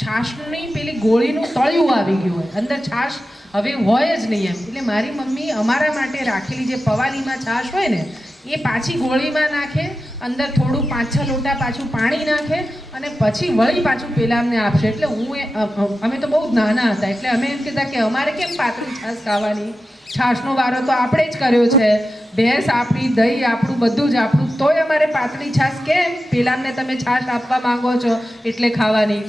છાશની પેલી ગોળીનું તળિયું આવી ગયું હોય, અંદર છાશ હવે હોય જ નહીં એમ. એટલે મારી મમ્મી અમારા માટે રાખેલી જે પવાલીમાં છાશ હોય ને, એ પાછી ગોળીમાં નાખે, અંદર થોડું 5-6 લોટા પાછું પાણી નાખે અને પછી વળી પાછું પેલા અમને આપશે. એટલે અમે તો બહુ જ નાના હતા, એટલે અમે એમ કહેતા કે અમારે કેમ પાતળી છાશ ખાવાની, છાશનો વારો તો આપણે જ કર્યો છે, ભેંસ આપણી, દહીં આપણું, બધું જ આપણું, તોય અમારે પાતળી છાશ કેમ, પેલાને તમે છાશ આપવા માંગો છો એટલે ખાવાની.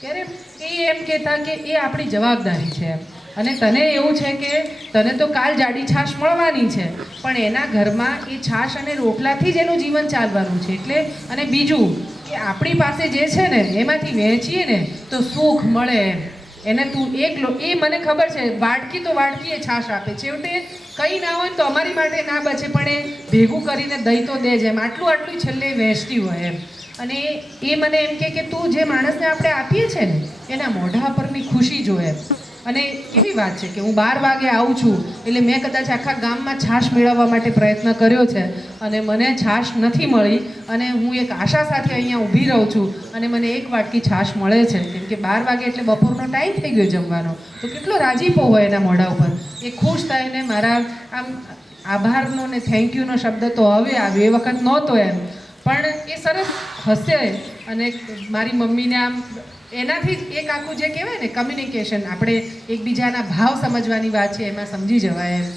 ત્યારે એ એમ કહેતા કે એ આપણી જવાબદારી છે એમ. અને તને એવું છે કે તને તો કાલ જાડી છાશ મળવાની છે, પણ એના ઘરમાં એ છાશ અને રોટલાથી જ એનું જીવન ચાલવાનું છે. એટલે અને બીજું કે આપણી પાસે જે છે ને એમાંથી વહેંચીએ ને તો સુખ મળે એમ. એને તું એકલો, એ મને ખબર છે, વાટકી તો વાટકી એ છાશ આપે, છેવટે કંઈ ના હોય તો અમારી માટે ના બચે, પણ એ ભેગું કરીને દહીં તો દે જ એમ. આટલું છેલ્લે વહેંચતી હોય એમ. અને એ મને એમ કે તું જે માણસને આપણે આપીએ છીએ ને એના મોઢા પરની ખુશી જોએ. અને એવી વાત છે કે હું 12 વાગે આવું છું એટલે મેં કદાચ આખા ગામમાં છાશ મેળવવા માટે પ્રયત્ન કર્યો છે અને મને છાશ નથી મળી અને હું એક આશા સાથે અહીંયા ઊભી રહું છું અને મને એક વાટકી છાશ મળે છે કેમ કે 12 વાગે એટલે બપોરનો ટાઈમ થઈ ગયો જમવાનો. તો કેટલો રાજીપો હોય એના મોઢા ઉપર, એ ખુશ થઈને મારા આમ આભારનો ને થેન્ક યુનો શબ્દ તો હવે આવ્યો, એ વખત નહોતો એમ, પણ એ સરસ હસે અને મારી મમ્મીને આમ એનાથી જ એક આખું જે કહેવાય ને કમ્યુનિકેશન, આપણે એકબીજાના ભાવ સમજવાની વાત છે એમાં સમજી જવાય એમ.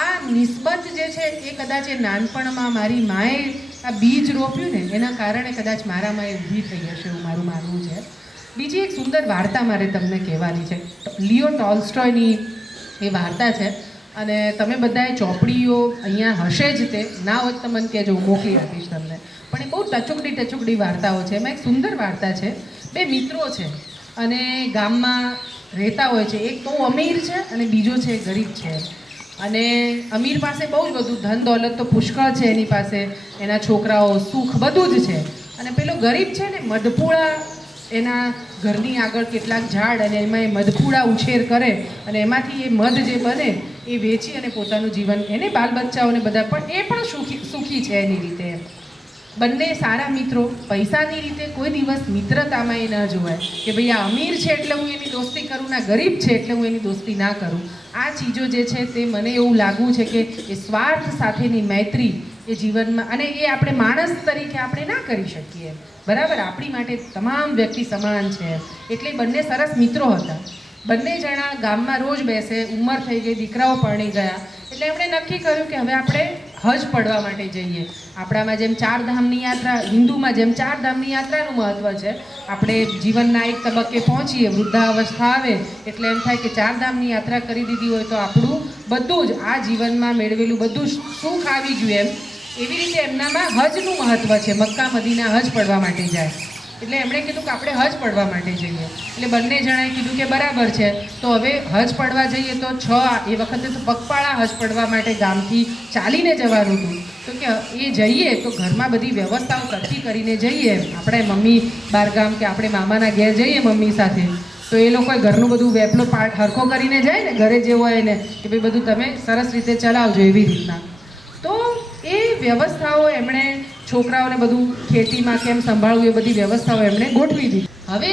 આ નિસ્બત જે છે એ કદાચ એ નાનપણમાં મારી માએ આ બીજ રોપ્યું ને એના કારણે કદાચ મારામાં એ ઊભી થઈ હશે એવું મારું માનવું છે. બીજી એક સુંદર વાર્તા મારે તમને કહેવાની છે. લિયો ટોલ્સ્ટોયની એ વાર્તા છે અને તમે બધાએ ચોપડીઓ અહીંયા હશે જ, તે ના હોત તો મને કહેજો, હું મોકલી આપીશ તમને. પણ એ બહુ ટચુકડી વાર્તાઓ છે. એમાં એક સુંદર વાર્તા છે. 2 મિત્રો છે અને ગામમાં રહેતા હોય છે. એક તો અમીર છે અને બીજો છે ગરીબ છે. અને અમીર પાસે બહુ જ બધું ધન દોલત તો પુષ્કળ છે એની પાસે, એના છોકરાઓ, સુખ બધું જ છે. અને પેલો ગરીબ છે ને મધપૂળા, એના ઘરની આગળ કેટલાક ઝાડ અને એમાં એ મધપૂળા ઉછેર કરે અને એમાંથી એ મધ જે બને એ વેચી અને પોતાનું જીવન, એને બાલ બચ્ચાઓને બધા, પણ એ પણ સુખી છે એની રીતે. બંને સારા મિત્રો. પૈસાની રીતે કોઈ દિવસ મિત્રતામાં એ ન જોવાય કે ભાઈ આ અમીર છે એટલે હું એની દોસ્તી કરું, ના ગરીબ છે એટલે હું એની દોસ્તી ના કરું. આ ચીજો જે છે તે મને એવું લાગવું છે કે એ સ્વાર્થ સાથેની મૈત્રી એ જીવનમાં, અને એ આપણે માણસ તરીકે આપણે ના કરી શકીએ, બરાબર? આપણી માટે તમામ વ્યક્તિ સમાન છે. એટલે બંને સરસ મિત્રો હતા. બંને જણા ગામમાં રોજ બેસે. ઉંમર થઈ ગઈ, દીકરાઓ પરણી ગયા એટલે એમણે નક્કી કર્યું કે હવે આપણે હજ પડવા માટે જઈએ. આપણામાં જેમ 4 ધામની યાત્રા, હિન્દુમાં જેમ 4 ધામની યાત્રાનું મહત્ત્વ છે, આપણે જીવનના એક તબક્કે પહોંચીએ, વૃદ્ધાવસ્થા આવે એટલે એમ થાય કે 4 ધામની યાત્રા કરી દીધી હોય તો આપણું બધું જ આ જીવનમાં મેળવેલું બધું સુખ આવી ગયું એમ. એવી રીતે એમનામાં હજનું મહત્ત્વ છે. મક્કા મદીના હજ પડવા માટે જાય એટલે એમણે કીધું કે આપણે હજ પડવા માટે જઈએ. એટલે બંને જણાએ કીધું કે બરાબર છે, તો હવે હજ પડવા જઈએ તો એ વખતે તો પગપાળા હજ પડવા માટે ગામથી ચાલીને જવાનું હતું. તો કે એ જઈએ તો ઘરમાં બધી વ્યવસ્થાઓ કરતી કરીને જઈએ. આપણે મમ્મી બહારગામ કે આપણે મામાના ઘેર જઈએ મમ્મી સાથે, તો એ લોકોએ ઘરનું બધું વેપલો પાઠ હરખો કરીને જાય ને, ઘરે જે હોય એને કે ભાઈ બધું તમે સરસ રીતે ચલાવજો એવી રીતના. તો એ વ્યવસ્થાઓ એમણે છોકરાઓને બધું ખેતીમાં કેમ સંભાળવું એ બધી વ્યવસ્થાઓ એમણે ગોઠવી દીધી. હવે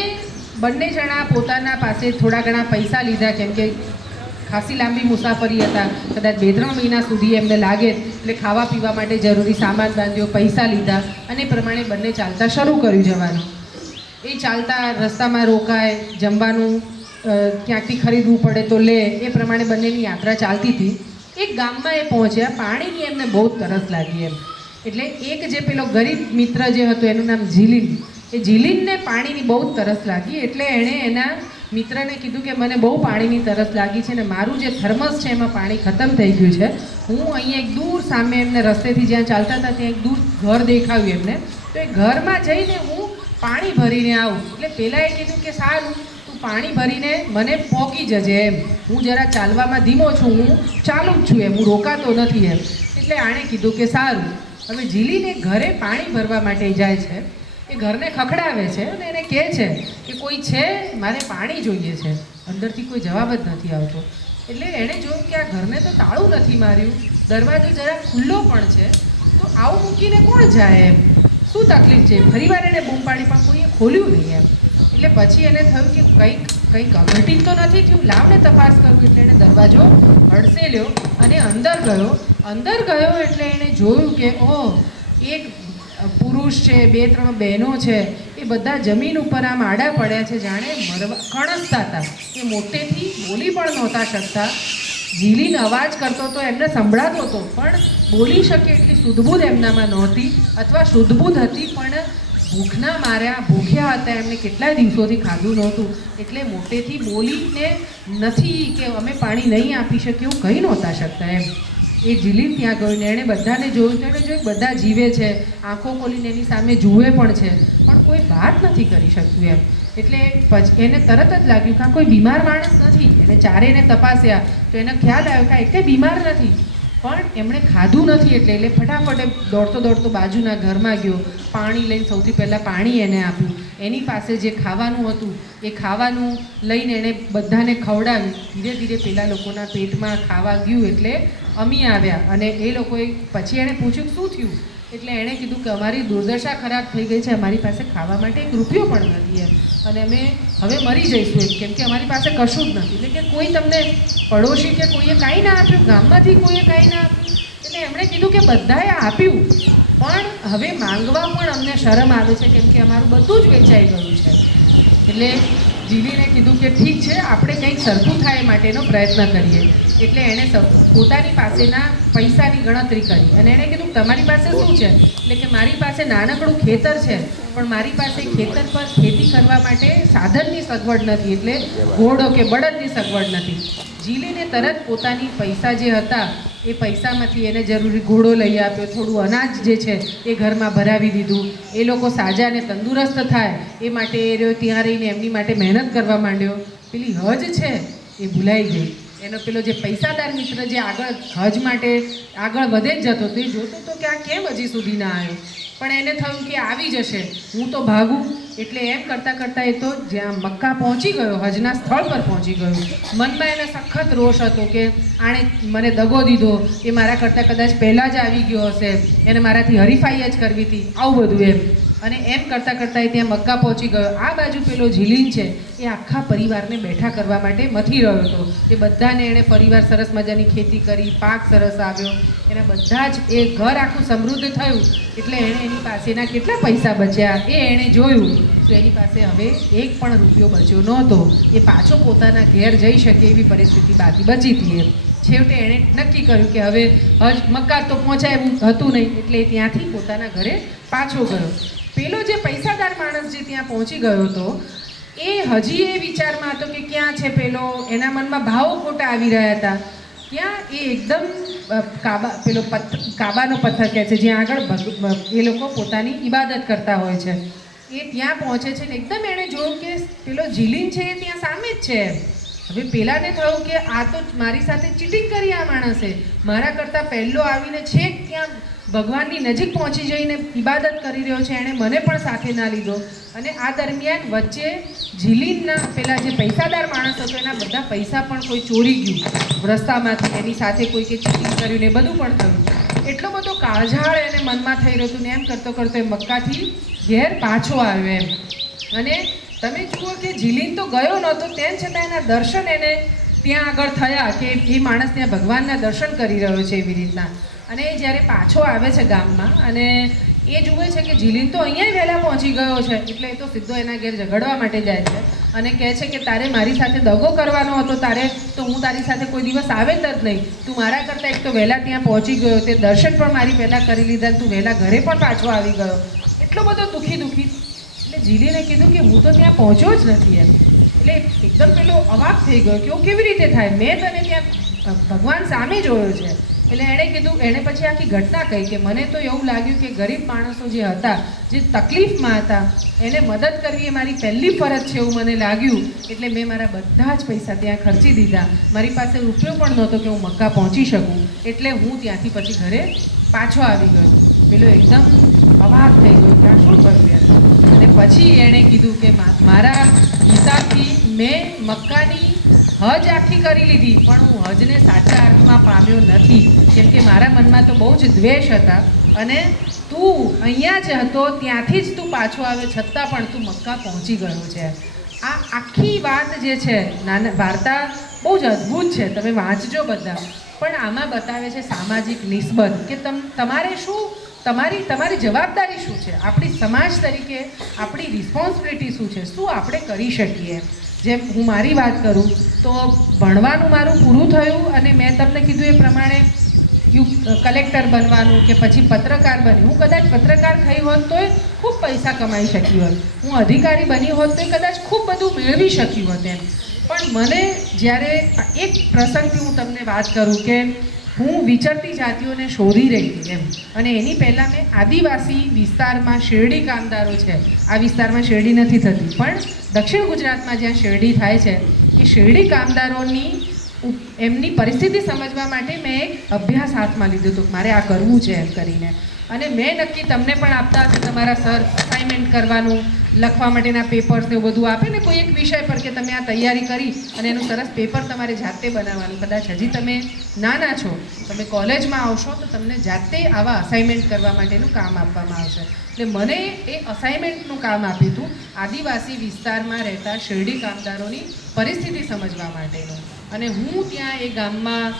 બંને જણા પોતાના પાસે થોડા ઘણા પૈસા લીધા, કેમ કે ખાસી લાંબી મુસાફરી હતા, કદાચ 2-3 મહિના સુધી એમને લાગે એટલે ખાવા પીવા માટે જરૂરી સામાન બાંધ્યો, પૈસા લીધા અને એ પ્રમાણે બંને ચાલતા શરૂ કર્યું જવાનું. એ ચાલતા રસ્તામાં રોકાય, જમવાનું ક્યાંકથી ખરીદવું પડે તો લે, એ પ્રમાણે બંનેની યાત્રા ચાલતી હતી. એક ગામમાં એ પહોંચ્યા. પાણીની એમને બહુ તરસ લાગી એમ. એટલે એક જે પેલો ગરીબ મિત્ર જે હતો એનું નામ જીલીન, એ જીલીનને પાણીની બહુ જ તરસ લાગી એટલે એણે એના મિત્રને કીધું કે મને બહુ પાણીની તરસ લાગી છે ને મારું જે થર્મસ છે એમાં પાણી ખતમ થઈ ગયું છે. હું અહીંયા એક દૂર સામે એમને રસ્તેથી જ્યાં ચાલતા હતા ત્યાં એક દૂર ઘર દેખાવ્યું એમને, તો એ ઘરમાં જઈને હું પાણી ભરીને આવું. એટલે પહેલાં એ કીધું કે સારું, તું પાણી ભરીને મને પહોંચી જજે એમ, હું જરા ચાલવામાં ધીમો છું, હું ચાલુ જ છું એમ, હું રોકાતો નથી એમ. એટલે આણે કીધું કે સારું. હવે જીલીને ઘરે પાણી ભરવા માટે જાય છે. એ ઘરને ખખડાવે છે અને એને કહે છે કે કોઈ છે, મારે પાણી જોઈએ છે. અંદરથી કોઈ જવાબ જ નથી આવતો. એટલે એણે જોયું કે આ ઘરને તો તાળું નથી માર્યું, દરવાજો જરા ખુલ્લો પણ છે, તો આવું મૂકીને કોણ જાય એમ, શું તકલીફ છે? ફરીવાર એણે બૂમ પાડી પણ કોઈએ ખોલ્યું નહીં એમ. એટલે પછી એને થયું કે કંઈક અઘટિત તો નથી થયું, લાવને તપાસ કરું. એટલે એણે દરવાજો હડસેલ્યો અને અંદર ગયો એટલે એણે જોયું કે ઓહ, એક પુરુષ છે, 2-3 બહેનો છે, એ બધા જમીન ઉપર આમ આડા પડ્યા છે, જાણે કણસતા હતા. એ મોટેથી બોલી પણ નહોતા શકતા. જીલીન અવાજ કરતો તો એમને સંભળાતો હતો, પણ બોલી શકે એટલી શુદ્ધબુદ્ધ એમનામાં નહોતી, અથવા શુદ્ધબુદ્ધ હતી પણ ભૂખના માર્યા, ભૂખ્યા હતા, એમને કેટલાય દિવસોથી ખાધું નહોતું, એટલે મોટેથી બોલીને નથી કે અમે પાણી નહીં આપી શકીએ એવું કહી નહોતા શકતા એમ. એ જીલીન ત્યાં ગયો ને એણે બધાને જોયું તો એણે જોયું બધા જીવે છે, આંખો ખોલીને એની સામે જુએ પણ છે, પણ કોઈ વાત નથી કરી શકતું એમ. એટલે પછી એને તરત જ લાગ્યું કે આ કોઈ બીમાર માણસ નથી. એને ચારેયને તપાસ્યા તો એને ખ્યાલ આવ્યો કે એટલે બીમાર નથી, પણ એમણે ખાધું નથી. એટલે ફટાફટ દોડતો બાજુના ઘરમાં ગયો, પાણી લઈને સૌથી પહેલાં પાણી એને આપ્યું. એની પાસે જે ખાવાનું હતું એ ખાવાનું લઈને એણે બધાને ખવડાવ્યું. ધીરે ધીરે પેલા લોકોના પેટમાં ખાવા ગયું એટલે અમી આવ્યા અને એ લોકોએ પછી એણે પૂછ્યું શું થયું, એટલે એણે કીધું કે અમારી દુર્દશા ખરાબ થઈ ગઈ છે, અમારી પાસે ખાવા માટે એક રૂપિયો પણ નથી એમ, અને અમે હવે મરી જઈશું એમ, કેમ કે અમારી પાસે કશું જ નથી. એટલે કે કોઈ તમને પડોશી કે કોઈએ કાંઈ ના આપ્યું, ગામમાંથી કોઈએ કાંઈ ના આપ્યું. એટલે એમણે કીધું કે બધાએ આપ્યું પણ હવે માંગવા પણ અમને શરમ આવે છે, કેમ કે અમારું બધું જ વેચાઈ ગયું છે. એટલે જીલીને કીધું કે ઠીક છે, આપણે કંઈક સરખું થાય માટેનો પ્રયત્ન કરીએ. એટલે એણે પોતાની પાસેના પૈસાની ગણતરી કરી અને એણે કીધું તમારી પાસે શું છે, એટલે કે મારી પાસે નાનકડું ખેતર છે પણ મારી પાસે ખેતર પર ખેતી કરવા માટે સાધનની સગવડ નથી, એટલે ઘોડો કે બળદની સગવડ નથી. જીલીને તરત પોતાની પૈસા જે હતા એ પૈસામાંથી એને જરૂરી ઘોડો લઈ આપ્યો, થોડું અનાજ જે છે એ ઘરમાં ભરાવી દીધું. એ લોકો સાજા અને તંદુરસ્ત થાય એ માટે એ રહ્યો ત્યાં રહીને એમની માટે મહેનત કરવા માંડ્યો. પેલી હજ છે એ ભૂલાઈ ગઈ. એનો પેલો જે પૈસાદાર મિત્ર જે આગળ હજ માટે આગળ વધે જ જતો તો એ જોતો હતો કે આ કેમ હજી સુધી ના આવ્યો, પણ એને થયું કે આવી જશે, હું તો ભાગું. એટલે એમ કરતાં કરતાં એ તો જ્યાં મક્કા પહોંચી ગયો, હજના સ્થળ પર પહોંચી ગયો. મનમાં એને સખત રોષ હતો કે આણે મને દગો દીધો, એ મારા કરતાં કદાચ પહેલાં જ આવી ગયો હશે, એને મારાથી હરીફાઈ જ કરવી હતી, આવું બધું એમ. અને એમ કરતાં કરતાં એ ત્યાં મક્કા પહોંચી ગયો. આ બાજુ પેલો જીલીન છે એ આખા પરિવારને બેઠા કરવા માટે મથી રહ્યો હતો. એ બધાને એણે પરિવાર સરસ મજાની ખેતી કરી, પાક સરસ આવ્યો, એના બધા જ એ ઘર આખું સમૃદ્ધ થયું. એટલે એણે એની પાસેના કેટલા પૈસા બચ્યા એ એણે જોયું તો એની પાસે હવે એક પણ રૂપિયો બચ્યો નહોતો. એ પાછો પોતાના ઘેર જઈ શકે એવી પરિસ્થિતિ બાકી બચી હતી. એમ છેવટે એણે નક્કી કર્યું કે હવે હજ મક્કા તો પહોંચાય એવું હતું નહીં, એટલે એ ત્યાંથી પોતાના ઘરે પાછો ગયો. પેલો જે પૈસાદાર માણસ જે ત્યાં પહોંચી ગયો હતો એ હજી એ વિચારમાં હતો કે ક્યાં છે પેલો, એના મનમાં ભાવો ખોટા આવી રહ્યા હતા. ત્યાં એ એકદમ કાબાનો પથ્થર કહે છે જ્યાં આગળ એ લોકો પોતાની ઇબાદત કરતા હોય છે, એ ત્યાં પહોંચે છે ને એકદમ એણે જોયું કે પેલો જીલીન છે એ ત્યાં સામે જ છે. હવે પેલાને થયું કે આ તો મારી સાથે ચીટિંગ કરી આ માણસે, મારા કરતાં પહેલો આવીને છેક ત્યાં ભગવાનની નજીક પહોંચી જઈને ઇબાદત કરી રહ્યો છે, એણે મને પણ સાથે ના લીધો. અને આ દરમિયાન વચ્ચે જીલીનના પેલા જે પૈસાદાર માણસ હતો એના બધા પૈસા પણ કોઈ ચોરી ગયું રસ્તામાંથી, એની સાથે કોઈ કે ચીટિંગ કર્યું ને બધું પણ થયું. એટલો બધો કાળઝાળ એને મનમાં થઈ રહ્યો હતું ને એમ કરતો કરતો એ મક્કાથી ઘેર પાછો આવ્યો એમ. અને તમે જુઓ કે જીલીન તો ગયો નહોતો, તેમ છતાં એના દર્શન એને ત્યાં આગળ થયા કે એ માણસ ત્યાં ભગવાનના દર્શન કરી રહ્યો છે એવી રીતના. અને એ જ્યારે પાછો આવે છે ગામમાં અને એ જુએ છે કે જીલીન તો અહીંયા વહેલા પહોંચી ગયો છે, એટલે એ તો સીધો એના ઘેર ઝઘડવા માટે જાય છે અને કહે છે કે તારે મારી સાથે દગો કરવાનો હતો, તારે તો હું તારી સાથે કોઈ દિવસ આવે જ નહીં, તું મારા કરતાં એક તો વહેલા ત્યાં પહોંચી ગયો, તે દર્શન પણ મારી પહેલાં કરી લીધા, તું વહેલા ઘરે પણ પાછો આવી ગયો. એટલો બધો દુઃખી. એટલે જીલીને કીધું કે હું તો ત્યાં પહોંચ્યો જ નથી એમ. એટલે એકદમ પેલો અવાક થઈ ગયો કે એવું કેવી રીતે થાય, મેં તને ત્યાં ભગવાન સામે જોયો છે. એટલે એણે કીધું, એણે પછી આખી ઘટના કહી કે મને તો એવું લાગ્યું કે ગરીબ માણસો જે હતા, જે તકલીફમાં હતા, એને મદદ કરવી એ મારી પહેલી ફરજ છે એવું મને લાગ્યું. એટલે મેં મારા બધા જ પૈસા ત્યાં ખર્ચી દીધા, મારી પાસે રૂપિયો પણ નહોતો કે હું મક્કા પહોંચી શકું, એટલે હું ત્યાંથી પછી ઘરે પાછો આવી ગયો. પેલો એકદમ અવાક થઈ ગયો કે આ શું કર્યું યાર. અને પછી એણે કીધું કે મારા હિસાબથી મેં મક્કાની હજ આખી કરી લીધી પણ હું હજને સાચા અર્થમાં પામ્યો નથી, કેમ કે મારા મનમાં તો બહુ જ દ્વેષ હતા અને તું અહીંયા જ હતો, ત્યાંથી જ તું પાછો આવ્યો છતાં પણ તું મક્કા પહોંચી ગયો છે. આ આખી વાત જે છે વાર્તા બહુ જ અદ્ભુત છે, તમે વાંચજો બધા. પણ આમાં બતાવે છે સામાજિક નિસ્બત કે તમારે શું, તમારી જવાબદારી શું છે, આપણી સમાજ તરીકે આપણી રિસ્પોન્સિબિલિટી શું છે, શું આપણે કરી શકીએ. જેમ હું મારી વાત કરું તો ભણવાનું મારું પૂરું થયું અને મેં તમને કીધું એ પ્રમાણે કલેક્ટર બનવાનું કે પછી પત્રકાર બની, હું કદાચ પત્રકાર થઈ હોત તોય ખૂબ પૈસા કમાઈ શકી હોત, હું અધિકારી બની હોત તો કદાચ ખૂબ બધું મેળવી શકી હોત એમ. પણ મને જ્યારે એક પ્રસંગથી હું તમને વાત કરું કે હું વિચરતી જાતિઓને શોધી રહી હતી એમ, અને એની પહેલાં મેં આદિવાસી વિસ્તારમાં શેરડી કામદારો છે, આ વિસ્તારમાં શેરડી નથી થતી પણ દક્ષિણ ગુજરાતમાં જ્યાં શેરડી થાય છે એ શેરડી કામદારોની એમની પરિસ્થિતિ સમજવા માટે મેં એક અભ્યાસ હાથમાં લીધો હતો, મારે આ કરવું છે એમ કરીને. અને મેં નક્કી તમને પણ આપતા હશે તમારા સર અસાઇનમેન્ટ કરવાનું લખવા માટેના પેપર્સ ને એવું બધું આપે ને કોઈ એક વિષય પર કે તમે આ તૈયારી કરી અને એનું સરસ પેપર તમારે જાતે બનાવવાનું. કદાચ હજી તમે નાના છો, તમે કોલેજમાં આવશો તો તમને જાતે આવા અસાઇનમેન્ટ કરવા માટેનું કામ આપવામાં આવશે. એટલે મને એ અસાઇનમેન્ટનું કામ આપ્યું હતું આદિવાસી વિસ્તારમાં રહેતા શેરડી કામદારોની પરિસ્થિતિ સમજવા માટેનું. અને હું ત્યાં એ ગામમાં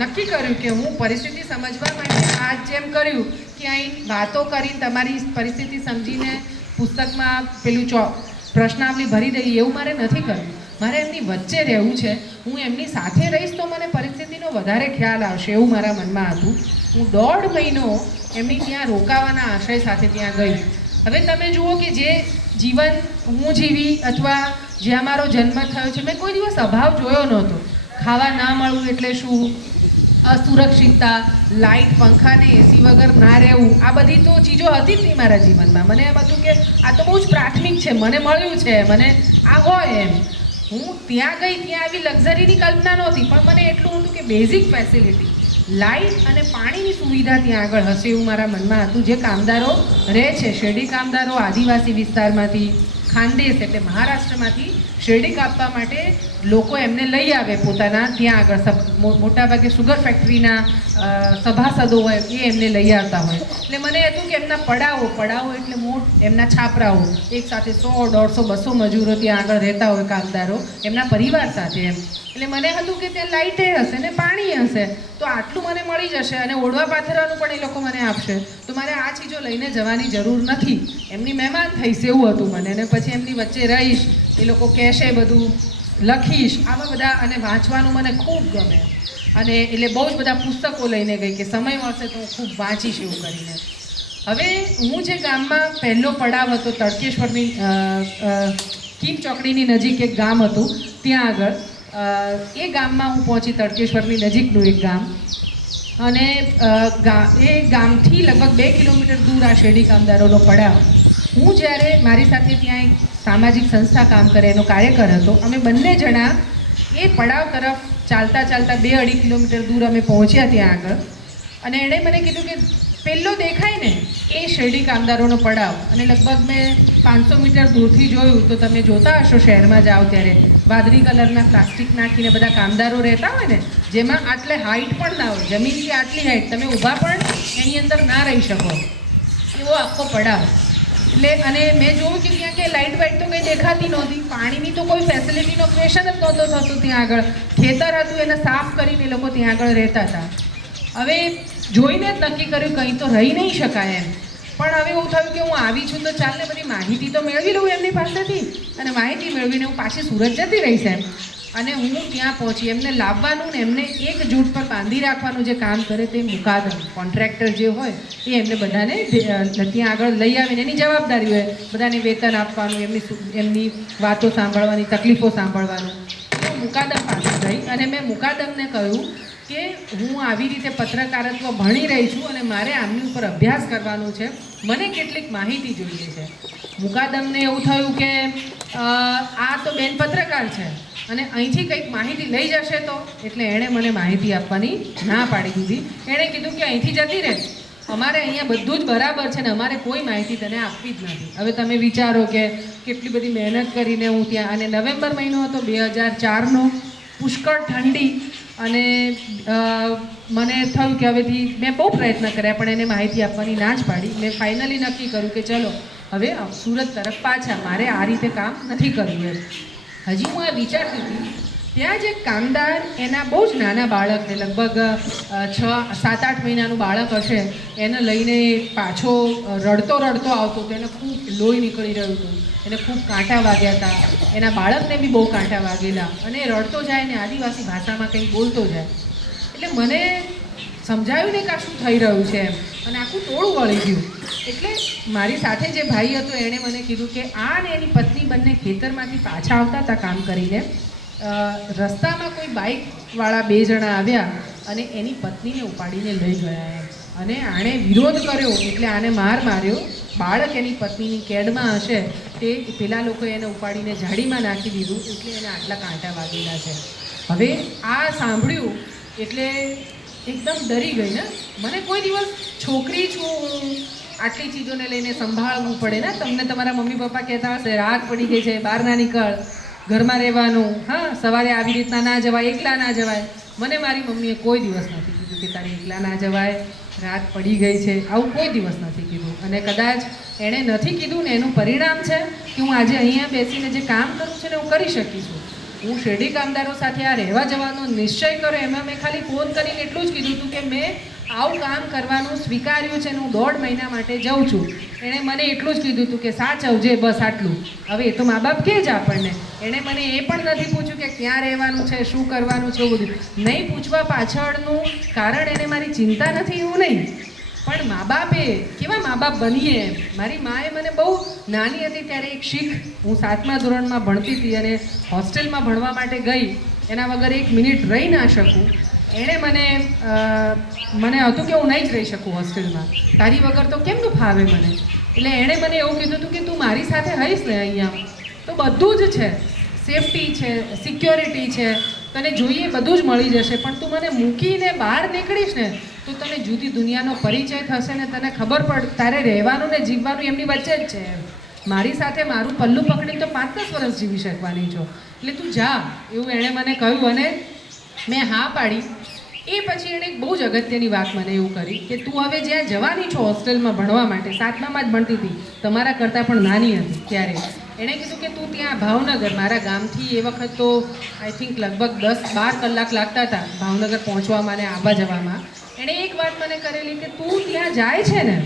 નક્કી કર્યું કે હું પરિસ્થિતિ સમજવા માટે આજ જેમ કર્યું કે અહીં વાતો કરીને તમારી પરિસ્થિતિ સમજીને પુસ્તકમાં પેલું પ્રશ્નાવલી ભરી દઈએ એવું મારે નથી કરવું. મારે એમની વચ્ચે રહેવું છે. હું એમની સાથે રહીશ તો મને પરિસ્થિતિનો વધારે ખ્યાલ આવશે એવું મારા મનમાં હતું. હું 1.5 મહિનો એમની ત્યાં રોકાવાના આશય સાથે ત્યાં ગઈ. હવે તમે જુઓ કે જે જીવન હું જીવી અથવા જ્યાં મારો જન્મ થયો છે, મેં કોઈ દિવસ અભાવ જોયો નહોતો. ખાવા ના મળવું એટલે શું, અસુરક્ષિતતા, લાઇટ, પંખા ને એસી વગર ના રહેવું, આ બધી તો ચીજો હતી જ નહીં મારા જીવનમાં. મને એમ હતું કે આ તો બહુ જ પ્રાથમિક છે, મને મળ્યું છે, મને આ હોય એમ. હું ત્યાં ગઈ, ત્યાં આવી લક્ઝરીની કલ્પના નહોતી, પણ મને એટલું હતું કે બેઝિક ફેસિલિટી, લાઇટ અને પાણીની સુવિધા ત્યાં આગળ હશે એવું મારા મનમાં હતું. જે કામદારો રહે છે, શેરડી કામદારો આદિવાસી વિસ્તારમાંથી, ખાનદેશ એટલે મહારાષ્ટ્રમાંથી શેરડી કાપવા માટે લોકો એમને લઈ આવે પોતાના ત્યાં આગળ. મોટાભાગે સુગર ફેક્ટરીના સભાસદો હોય એ એમને લઈ આવતા હોય. એટલે મને હતું કે એમના પડાવો એટલે એમના છાપરાઓ એક સાથે 100, 150, 200 મજૂરો ત્યાં આગળ રહેતા હોય કામદારો એમના પરિવાર સાથે એમ. એટલે મને હતું કે ત્યાં લાઇટે હશે ને પાણી હશે તો આટલું મને મળી જશે અને ઓઢવા પાથરવાનું પણ એ લોકો મને આપશે, તો મારે આ ચીજો લઈને જવાની જરૂર નથી. એમની મહેમાન થઈશ એવું હતું મને. અને પછી એમની વચ્ચે રહીશ, એ લોકો કહેશે બધું લખીશ, આવા બધા. અને વાંચવાનું મને ખૂબ ગમે. અને એટલે બહુ જ બધા પુસ્તકો લઈને ગઈ કે સમય મળશે તો હું ખૂબ વાંચીશ એવું કરીને. હવે હું જે ગામમાં પહેલો પડાવ હતો તડકેશ્વરની કીમ ચોકડીની નજીક એક ગામ હતું, ત્યાં આગળ એ ગામમાં હું પહોંચી, તડકેશ્વરની નજીકનું એક ગામ. અને એ ગામથી લગભગ 2 કિલોમીટર દૂર આ શેરડી કામદારોનો પડાવ. હું જ્યારે મારી સાથે ત્યાં એક સામાજિક સંસ્થા કામ કરે એનો કાર્યકર હતો, અમે બંને જણા એ પડાવ તરફ ચાલતા 2-2.5 કિલોમીટર દૂર અમે પહોંચ્યા ત્યાં આગળ. અને એણે મને કીધું કે પહેલો દેખાય ને એ શેરડી કામદારોનો પડાવ. અને લગભગ મેં 500 મીટર દૂરથી જોયું તો તમે જોતા હશો શહેરમાં જાઓ ત્યારે વાદળી કલરના પ્લાસ્ટિક નાખીને બધા કામદારો રહેતા હોય ને, જેમાં આટલે હાઈટ પણ ના હોય, જમીનથી આટલી હાઈટ, તમે ઊભા પણ એની અંદર ના રહી શકો એવો આખો પડાવ. એટલે અને મેં જોયું કે ત્યાં કે લાઇટ વાઇટ તો કંઈ દેખાતી નહોતી, પાણીની તો કોઈ ફેસિલિટીનો ક્વેશ્ચન જ નહોતો થતો. ત્યાં આગળ ખેતર હતું, એને સાફ કરીને લોકો ત્યાં આગળ રહેતા હતા. હવે જોઈને જ નક્કી કર્યું કંઈ તો રહી નહીં શકાય એમ. પણ હવે એવું થયું કે હું આવી છું તો ચાલને બધી માહિતી તો મેળવી લઉં એમની પાસેથી, અને માહિતી મેળવીને હું પાછી સુરત જતી રહીશ એમ. અને હું ત્યાં પહોંચી, એમને લાવવાનું ને એમને એક જૂટ પર બાંધી રાખવાનું જે કામ કરે તે મુકાદમ કોન્ટ્રાક્ટર જે હોય એ એમને બધાને ત્યાં આગળ લઈ આવીને એની જવાબદારી હોય, બધાને વેતન આપવાનું, એમની વાતો સાંભળવાની, તકલીફો સાંભળવાનું. તો મુકાદમ પાસે ગઈ અને મેં મુકાદમને કહ્યું કે હું આવી રીતે પત્રકારત્વ ભણી રહી છું અને મારે આમની ઉપર અભ્યાસ કરવાનો છે, મને કેટલીક માહિતી જોઈએ છે. મુકાદમને એવું થયું કે આ તો બેન પત્રકાર છે અને અહીંથી કંઈક માહિતી લઈ જશે તો, એટલે એણે મને માહિતી આપવાની ના પાડી દીધી. એણે કીધું કે અહીંથી જતી રહે, અમારે અહીંયા બધું જ બરાબર છે ને અમારે કોઈ માહિતી તને આપવી જ નથી. હવે તમે વિચારો કે કેટલી બધી મહેનત કરીને હું ત્યાં, અને નવેમ્બર મહિનો હતો 2004નો, પુષ્કળ ઠંડી. અને મને થયું કે હવેથી મેં બહુ પ્રયત્ન કર્યા પણ એને માહિતી આપવાની ના જ પાડી. મેં ફાઇનલી નક્કી કર્યું કે ચલો હવે સુરત તરફ પાછા, મારે આ રીતે કામ નથી કરવું એમ. હજી હું આ વિચારતી હતી, ત્યાં જે કામદાર એના બહુ જ નાના બાળકને, લગભગ 6-7-8 મહિનાનું બાળક હશે, એને લઈને પાછો રડતો આવતો તો એને ખૂબ લોહી નીકળી રહ્યું હતું, એને ખૂબ કાંટા વાગ્યા હતા, એના બાળકને બી બહુ કાંટા વાગેલા, અને રડતો જાય ને આદિવાસી ભાષામાં કંઈ બોલતો જાય. એટલે મને સમજાયું ને કે આ શું થઈ રહ્યું છે એમ, અને આખું ટોળું વળી ગયું. એટલે મારી સાથે જે ભાઈ હતો એણે મને કીધું કે આ ને એની પત્ની બંને ખેતરમાંથી પાછા આવતા હતા કામ કરીને, રસ્તામાં કોઈ બાઇકવાળા 2 જણા આવ્યા અને એની પત્નીને ઉપાડીને લઈ ગયા એમ. અને આણે વિરોધ કર્યો એટલે આને માર્યો. બાળક એની પત્નીની કેડમાં હશે તે પેલા લોકોએ એને ઉપાડીને ઝાડીમાં નાખી દીધું, એટલે એને આટલા કાંટા વાગેલા છે. હવે આ સાંભળ્યું એટલે એકદમ ડરી ગઈ ને. મને કોઈ દિવસ, છોકરી છું હું, આટલી ચીજોને લઈને સંભાળવું પડે ને. તમને તમારા મમ્મી પપ્પા કહેતા હશે રાત પડી ગઈ છે, બહાર ના નીકળ, ઘરમાં રહેવાનું, હા સવારે આવી રીતના ના જવાય, એકલા ના જવાય. મને મારી મમ્મીએ કોઈ દિવસ નથી કીધું કે તારે એકલા ના જવાય, રાત પડી ગઈ છે, આવું કોઈ દિવસ નથી કીધું. અને કદાચ એણે નથી કીધું ને એનું પરિણામ છે કે હું આજે અહીંયા બેસીને જે કામ કરું છું ને હું કરી શકી છું. હું શેરડી કામદારો સાથે આ રહેવા જવાનો નિશ્ચય કર્યો, એમાં મેં ખાલી ફોન કરીને એટલું જ કીધું હતું કે મેં આવું કામ કરવાનું સ્વીકાર્યું છે અને હું 1.5 મહિના માટે જાઉં છું. એણે મને એટલું જ કીધું હતું કે સાચવજે, બસ આટલું. હવે એ તો મા બાપ કહે જ આપણને. એણે મને એ પણ નથી પૂછ્યું કે ક્યાં રહેવાનું છે, શું કરવાનું છે, એવું બધું નહીં પૂછવા પાછળનું કારણ એને મારી ચિંતા નથી એવું નહીં, પણ મા બાપે કેવા મા બાપ બનીએ એમ. મારી માએ મને બહુ નાની હતી ત્યારે એક શીખ, હું 7મા ધોરણમાં ભણતી હતી અને હોસ્ટેલમાં ભણવા માટે ગઈ, એના વગર 1 મિનિટ રહી ના શકું. એણે મને હતું કે હું નહીં જ રહી શકું હોસ્ટેલમાં, તારી વગર તો કેમનું ફાવે મને. એટલે એણે મને એવું કીધું હતું કે તું મારી સાથે હઈશ ને અહીંયા તો બધું જ છે, સેફટી છે, સિક્યોરિટી છે, તને જોઈએ બધું જ મળી જશે, પણ તું મને મૂકીને બહાર નીકળીશ ને તો તને જુદી દુનિયાનો પરિચય થશે ને તને ખબર પડ તારે રહેવાનું ને જીવવાનું એમની વચ્ચે જ છે એમ. મારી સાથે મારું પલ્લું પકડીને તો 5-10 વર્ષ જીવી શકવાની છો, એટલે તું જા, એવું એણે મને કહ્યું અને મેં હા પાડી. એ પછી એણે એક બહુ જ અગત્યની વાત મને એવું કરી કે તું હવે જ્યાં જવાની છો હોસ્ટેલમાં ભણવા માટે, 7મામાં જ ભણતી હતી, તમારા કરતાં પણ નાની હતી ત્યારે, એણે કીધું કે તું ત્યાં ભાવનગર, મારા ગામથી એ વખત તો આઈ થિંક લગભગ 10-12 કલાક લાગતા હતા ભાવનગર પહોંચવામાં અને આવવા જવામાં. એણે એક વાત મને કરેલી કે તું ત્યાં જાય છે ને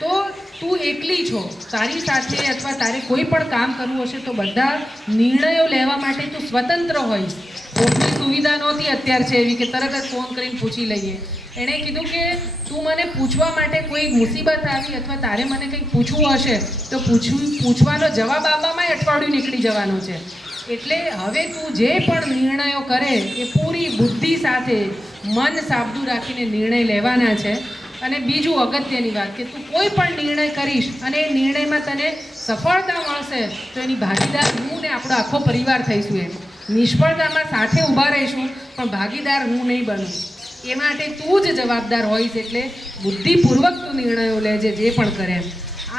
તો તું એકલી છો, તારી સાથે અથવા તારે કોઈ પણ કામ કરવું હશે તો બધા નિર્ણયો લેવા માટે તું સ્વતંત્ર હોઈશ. કોઈની સુવિધા નહોતી અત્યારે છે એવી કે તરત જ ફોન કરીને પૂછી લઈએ. એણે કીધું કે તું મને પૂછવા માટે કોઈ મુસીબત આવી અથવા તારે મને કંઈક પૂછવું હશે તો પૂછવાનો જવાબ આપવામાં અઠવાડિયું નીકળી જવાનું છે. એટલે હવે તું જે પણ નિર્ણયો કરે એ પૂરી બુદ્ધિ સાથે મન સાબદું રાખીને નિર્ણય લેવાના છે. અને બીજું અગત્યની વાત કે તું કોઈ પણ નિર્ણય કરીશ અને એ નિર્ણયમાં તને સફળતા મળશે તો એની ભાગીદાર હું ને આપણો આખો પરિવાર થઈશું. એમ નિષ્ફળતામાં સાથે ઊભા રહીશું પણ ભાગીદાર હું નહીં બનું. એ માટે તું જ જવાબદાર હોઈશ, એટલે બુદ્ધિપૂર્વક તું નિર્ણયો લેજે જે પણ કરે એમ.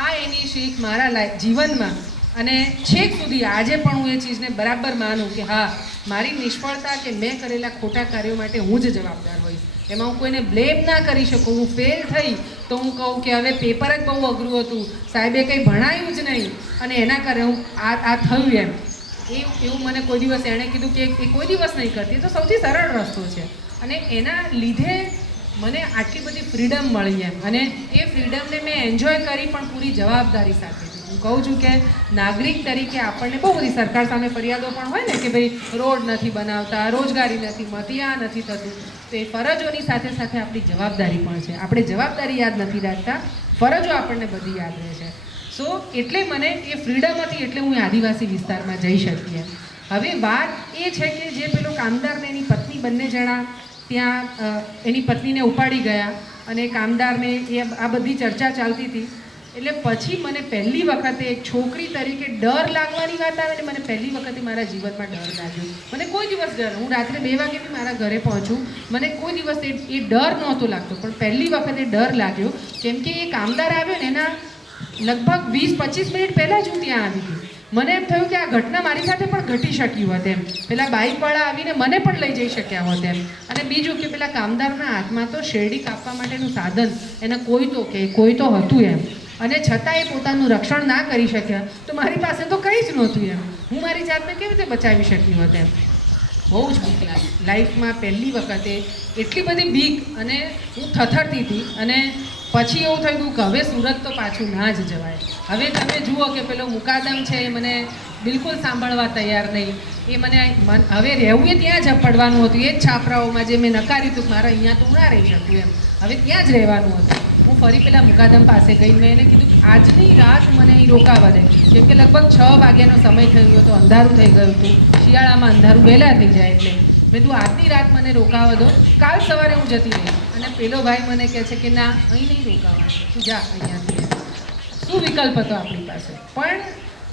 આ એની શીખ મારા જીવનમાં અને છેક સુધી આજે પણ હું એ ચીજને બરાબર માનું કે હા, મારી નિષ્ફળતા કે મેં કરેલા ખોટા કાર્યો માટે હું જ જવાબદાર હોઈશ. એમાં હું કોઈને બ્લેમ ના કરી શકું. હું ફેલ થઈ તો હું કહું કે હવે પેપર જ બહુ અઘરું હતું, સાહેબે કંઈ ભણાયું જ નહીં અને એના કારણે હું આ થયું એમ. એવું મને કોઈ દિવસ એણે કીધું કે એ કોઈ દિવસ નહીં કરતી. તો સૌથી સરળ રસ્તો છે અને એના લીધે મને આટલી બધી ફ્રીડમ મળી એમ. અને એ ફ્રીડમને મેં એન્જોય કરી પણ પૂરી જવાબદારી સાથે. હું કહું છું કે નાગરિક તરીકે આપણને બહુ બધી સરકાર સામે ફરિયાદો પણ હોય ને કે ભાઈ રોડ નથી બનાવતા, રોજગારી નથી મળતી, આ નથી થતું. તો એ ફરજોની સાથે સાથે આપણી જવાબદારી પણ છે. આપણે જવાબદારી યાદ નથી રાખતા, ફરજો આપણને બધી યાદ રહે છે. સો એટલે મને એ ફ્રીડમ હતી એટલે હું આદિવાસી વિસ્તારમાં જઈ શકી એમ. હવે વાત એ છે કે જે પેલો કામદારને એની પત્ની બંને જણા ત્યાં એની પત્નીને ઉપાડી ગયા અને કામદારને આ બધી ચર્ચા ચાલતી હતી. એટલે પછી મને પહેલી વખતે એક છોકરી તરીકે ડર લાગવાની વાત આવે ને મને પહેલી વખતે મારા જીવનમાં ડર લાગ્યો. મને કોઈ દિવસ ડર, હું રાત્રે 2 વાગે બી મારા ઘરે પહોંચું, મને કોઈ દિવસ એ ડર નહોતો લાગતો, પણ પહેલી વખતે ડર લાગ્યો કેમ કે એ કામદાર આવ્યો ને એના લગભગ 20-25 મિનિટ પહેલાં જ હું ત્યાં આવી હતી. મને એમ થયું કે આ ઘટના મારી સાથે પણ ઘટી શકી હોત એમ. પેલા બાઇકવાળા આવીને મને પણ લઈ જઈ શક્યા હોત એમ. અને બીજું કે પેલા કામદારના હાથમાં તો શેરડી કાપવા માટેનું સાધન એને કોઈ તો હતું એમ. અને છતાં એ પોતાનું રક્ષણ ના કરી શક્યા તો મારી પાસે તો કંઈ જ નહોતું એમ. હું મારી જાતને કેવી રીતે બચાવી શકી હોત એમ. બહુ જ બીક લાગી લાઈફમાં પહેલી વખતે, એટલી બધી બીક અને હું થથરતી હતી. અને પછી એવું થયું કે હવે સુરત તો પાછું ના જ જવાય. હવે તમે જુઓ કે પેલો મુકાદમ છે એ મને બિલકુલ સાંભળવા તૈયાર નહીં. એ મને હવે રહેવું એ ત્યાં જ પડવાનું હતું, એ જ છાપરાઓમાં જે મેં નકાર્યું હતું મારે અહીંયા તો હું ના રહી શકું એમ. હવે ત્યાં જ રહેવાનું હતું. હું ફરી પેલા મુકાદમ પાસે ગઈ. મેં એને કીધું આજની રાત મને અહીં રોકાવા દે, કેમ કે લગભગ 6 વાગ્યાનો સમય થયો હતો, અંધારું થઈ ગયું હતું. શિયાળામાં અંધારું વહેલા થઈ જાય એટલે મેં તું આજની રાત મને રોકાવા દો, કાલ સવારે હું જતી રહીશ. અને પેલો ભાઈ મને કહે છે કે ના, અહીં નહીં રોકાવા, તું જા અહીંયાથી. શું વિકલ્પ હતો આપણી પાસે? પણ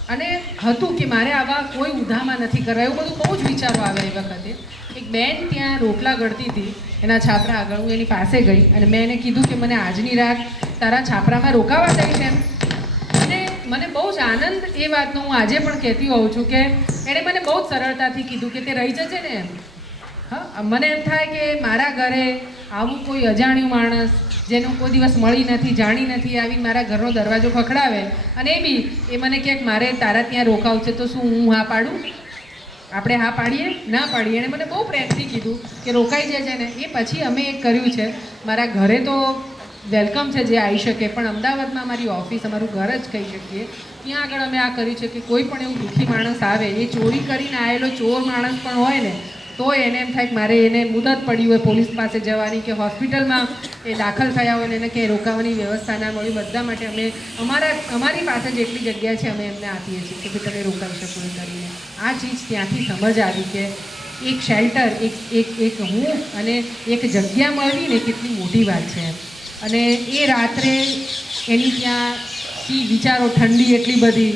અને હતું કે મારે આવા કોઈ ઉધામાં નથી કરવા, એવું બધું બહુ જ વિચારો આવે એ વખતે. એક બેન ત્યાં રોટલા ગળતી હતી એના છાપરા આગળ, હું એની પાસે ગઈ અને મેં એને કીધું કે મને આજની રાત તારા છાપરામાં રોકાવા દઈશ એમ. અને મને બહુ જ આનંદ એ વાતનો હું આજે પણ કહેતી હોઉં છું કે એણે મને બહુ જ સરળતાથી કીધું કે તે રહી જજે ને એમ. હા, મને એમ થાય કે મારા ઘરે આવું કોઈ અજાણ્યું માણસ જેનું કોઈ દિવસ મળી નથી, જાણી નથી, આવીને મારા ઘરનો દરવાજો ખખડાવે અને એ બી એ મને કહે મારે તારા ત્યાં રોકાવું છે, તો શું હું હા પાડું? આપણે હા પાડીએ? ના પાડીએ. એણે મને બહુ પ્રેમથી કીધું કે રોકાઈ જજે ને. એ પછી અમે એક કર્યું છે, મારા ઘરે તો વેલકમ છે જે આવી શકે, પણ અમદાવાદમાં અમારી ઓફિસ, અમારું ઘર જ કહી શકીએ, ત્યાં આગળ અમે આ કર્યું છે કે કોઈ પણ એવું દુઃખી માણસ આવે, એ ચોરી કરીને આવેલો ચોર માણસ પણ હોય ને, તો એને એમ થાય કે મારે એને મુદત પડી હોય પોલીસ પાસે જવાની કે હોસ્પિટલમાં એ દાખલ થયા હોય ને એને ક્યાંય રોકાવાની વ્યવસ્થા ના મળી, બધા માટે અમે અમારી પાસે જેટલી જગ્યા છે અમે એમને આપીએ છીએ કે ભાઈ તમે રોકાઈ શકો એ કરીને. આ ચીજ ત્યાંથી સમજ આવી કે એક શેલ્ટર, એક હું અને એક જગ્યા મળવી ને કેટલી મોટી વાત છે. અને એ રાત્રે એની ત્યાંથી વિચારો, ઠંડી એટલી બધી,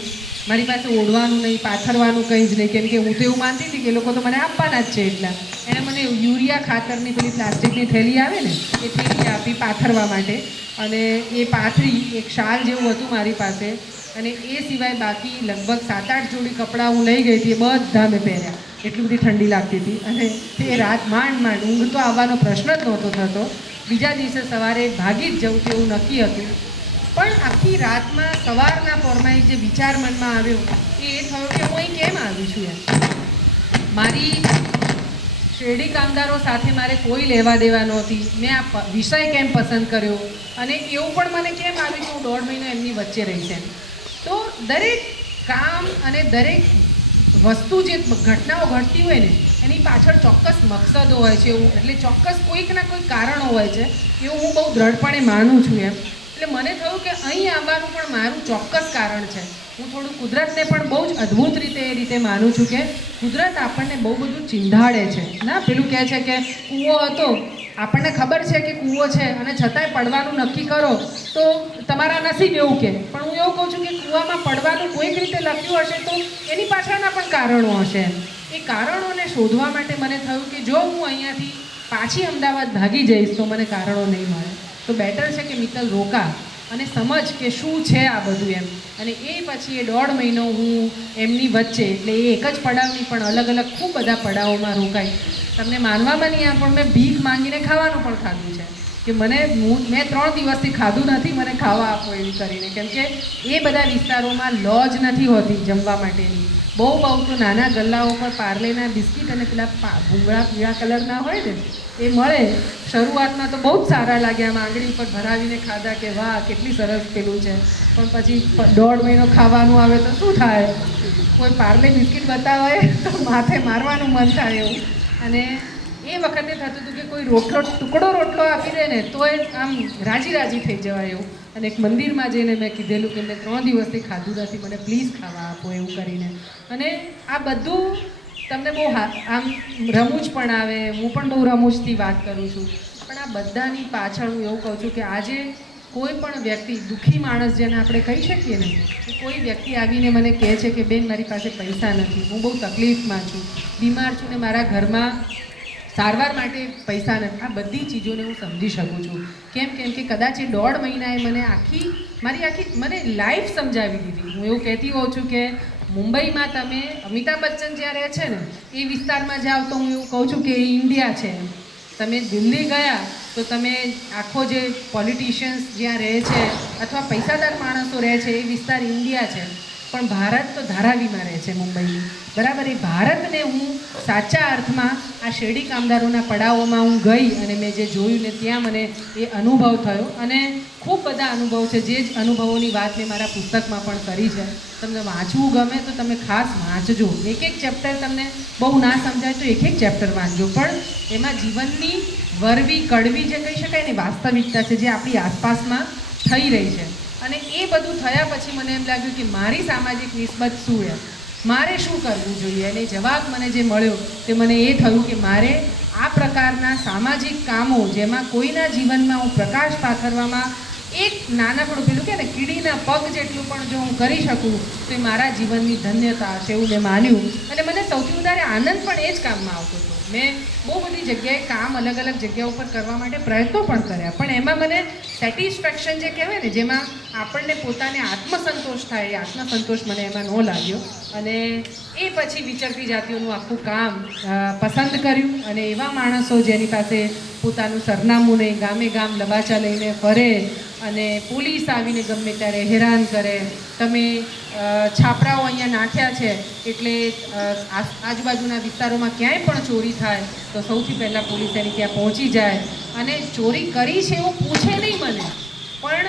મારી પાસે ઓઢવાનું નહીં, પાથરવાનું કંઈ જ નહીં, કેમ કે હું તો એવું માનતી હતી કે એ લોકો તો મને આપવાના જ છે. એટલા એણે મને યુરિયા ખાતરની પેલી પ્લાસ્ટિકની થેલી આવે ને એ થેલી આપી પાથરવા માટે, અને એ પાથરી એક શાલ જેવું હતું મારી પાસે, અને એ સિવાય બાકી લગભગ 7-8 જોડી કપડાં હું લઈ ગઈ હતી, એ બધા મેં પહેર્યા. એટલી બધી ઠંડી લાગતી હતી. અને તે રાત માંડ ઊંઘ તો આવવાનો પ્રશ્ન જ નહોતો થતો. બીજા દિવસે સવારે ભાગી જ જવું તેવું નક્કી હતું. પણ આખી રાતમાં સવારના પોરમાં જે વિચાર મનમાં આવ્યો એ થયો કે હું અહીં કેમ આવી છું એમ. મારી શેરડી કામદારો સાથે મારે કોઈ લેવા દેવા નહોતી. મેં આ વિષય કેમ પસંદ કર્યો અને એવું પણ મને કેમ આવ્યું કે હું 1.5 મહિનો એમની વચ્ચે રહીશ એમ. તો દરેક કામ અને દરેક વસ્તુ જે ઘટનાઓ ઘટતી હોય ને એની પાછળ ચોક્કસ મકસદો હોય છે એવું, એટલે ચોક્કસ કોઈકના કોઈ કારણો હોય છે એવું હું બહુ દ્રઢપણે માનું છું એમ. એટલે મને થયું કે અહીં આવવાનું પણ મારું ચોક્કસ કારણ છે. હું થોડું કુદરતને પણ બહુ જ અદ્ભુત રીતે એ રીતે માનું છું કે કુદરત આપણને બહુ બધું ચીંધાડે છે. ના પેલું કહે છે કે કૂવો હતો, આપણને ખબર છે કે કૂવો છે અને છતાંય પડવાનું નક્કી કરો તો તમારા નસીબ એવું કે. પણ હું એવું કહું છું કે કૂવામાં પડવાનું કોઈક રીતે લખ્યું હશે તો એની પાછળના પણ કારણો હશે. એ કારણોને શોધવા માટે મને થયું કે જો હું અહીંયાથી પાછી અમદાવાદ ભાગી જઈશ તો મને કારણો નહીં મળે, તો બેટર છે કે મિત્તલ રોકા અને સમજ કે શું છે આ બધું એમ. અને એ પછી એ 1.5 મહિનો હું એમની વચ્ચે, એટલે એ એક જ પડાવની પણ અલગ અલગ ખૂબ બધા પડાવોમાં રોકાઈ. તમને માનવામાં નહીં આવે પણ મેં ભીખ માંગીને ખાવાનું પણ ખાધું છે કે મેં 3 દિવસથી ખાધું નથી, મને ખાવા આપો એવી કરીને. કેમ કે એ બધા વિસ્તારોમાં લોજ નથી હોતી જમવા માટેની. બહુ તો નાના ગલ્લાઓ પર પાર્લેના બિસ્કિટ અને પેલા ભૂંગળા પીળા કલરના હોય ને એ મળે. શરૂઆતમાં તો બહુ જ સારા લાગ્યા, આમ આંગળી ઉપર ભરાવીને ખાધા કે વાહ કેટલી સરસ પેલું છે. પણ પછી 1.5 મહિનો ખાવાનું આવે તો શું થાય, કોઈ પાર્લે બિસ્કિટ બતાવે તો માથે મારવાનું મન થાય એવું. અને એ વખતે થતું હતું કે કોઈ ટુકડો રોટલો આપી દે ને તો એ આમ રાજી થઈ જવાય એવું. અને એક મંદિરમાં જઈને મેં કીધેલું કે મેં 3 દિવસથી ખાધું નથી, મને પ્લીઝ ખાવા આપો એવું કરીને. અને આ બધું તમને બહુ આમ રમૂજ પણ આવે, હું પણ બહુ રમૂજથી વાત કરું છું, પણ આ બધાની પાછળ હું એવું કહું છું કે આજે કોઈ પણ વ્યક્તિ, દુઃખી માણસ જેને આપણે કહી શકીએ ને, કે કોઈ વ્યક્તિ આવીને મને કહે છે કે બેન મારી પાસે પૈસા નથી, હું બહુ તકલીફમાં છું, બીમાર છું ને મારા ઘરમાં સારવાર માટે પૈસા નથી, આ બધી ચીજોને હું સમજી શકું છું. કેમ કે કદાચ એ 1.5 મહિનાએ મને મારી આખી મને લાઈફ સમજાવી દીધી. હું એવું કહેતી હોઉં છું કે મુંબઈમાં તમે અમિતાભ બચ્ચન જ્યાં રહે છે ને એ વિસ્તારમાં જાઓ તો હું એવું કહું છું કે એ ઇન્ડિયા છે. તમે દિલ્હી ગયા તો તમે આખો જે પોલિટિશિયન્સ જ્યાં રહે છે અથવા પૈસાદાર માણસો રહે છે એ વિસ્તાર ઇન્ડિયા છે, પણ ભારત તો ધારાવીમાં રહે છે મુંબઈની. બરાબર, એ ભારતને હું સાચા અર્થમાં આ શેરડી કામદારોના પડાવોમાં હું ગઈ અને મેં જે જોયું ને ત્યાં મને એ અનુભવ થયો. અને ખૂબ બધા અનુભવ છે, જે જ અનુભવોની વાત મેં મારા પુસ્તકમાં પણ કરી છે. તમને વાંચવું ગમે તો તમે ખાસ વાંચજો. એક ચેપ્ટર તમને બહુ ના સમજાય તો એક ચેપ્ટર વાંચજો, પણ એમાં જીવનની વરવી કડવી જે કહી શકાય ને વાસ્તવિકતા છે જે આપણી આસપાસમાં થઈ રહી છે. અને એ બધું થયા પછી મને એમ લાગ્યું કે મારી સામાજિક નિસ્બત શું છે, મારે શું કરવું જોઈએ. અને જવાબ મને જે મળ્યો તે મને એ થયું કે મારે આ પ્રકારના સામાજિક કામો જેમાં કોઈના જીવનમાં હું પ્રકાશ પાથરવામાં એક નાનકડું પેલું કે ને કીડીના પગ જેટલું પણ જો હું કરી શકું તો એ મારા જીવનની ધન્યતા હશે એવું મેં માન્યું. અને મને સૌથી વધારે આનંદ પણ એ જ કામમાં આવતો હતો. મેં બહુ બધી જગ્યાએ કામ અલગ અલગ જગ્યાઓ ઉપર કરવા માટે પ્રયત્નો પણ કર્યા, પણ એમાં મને સેટિસ્ફેક્શન જે કહેવાય ને, જેમાં આપણને પોતાને આત્મસંતોષ થાય, એ આત્મસંતોષ મને એમાં ન લાગ્યો. અને એ પછી વિચરતી જાતિઓનું આખું કામ પસંદ કર્યું. અને એવા માણસો જેની પાસે પોતાનું સરનામું નહીં, ગામે ગામ લબાચા લઈને ફરે અને પોલીસ આવીને ગમે ત્યારે હેરાન કરે. તમે છાપરાઓ અહીંયા નાખ્યા છે એટલે આજુબાજુના વિસ્તારોમાં ક્યાંય પણ ચોરી થાય તો સૌથી પહેલાં પોલીસ એની ત્યાં પહોંચી જાય અને ચોરી કરી છે એવું પૂછે નહીં મને. પણ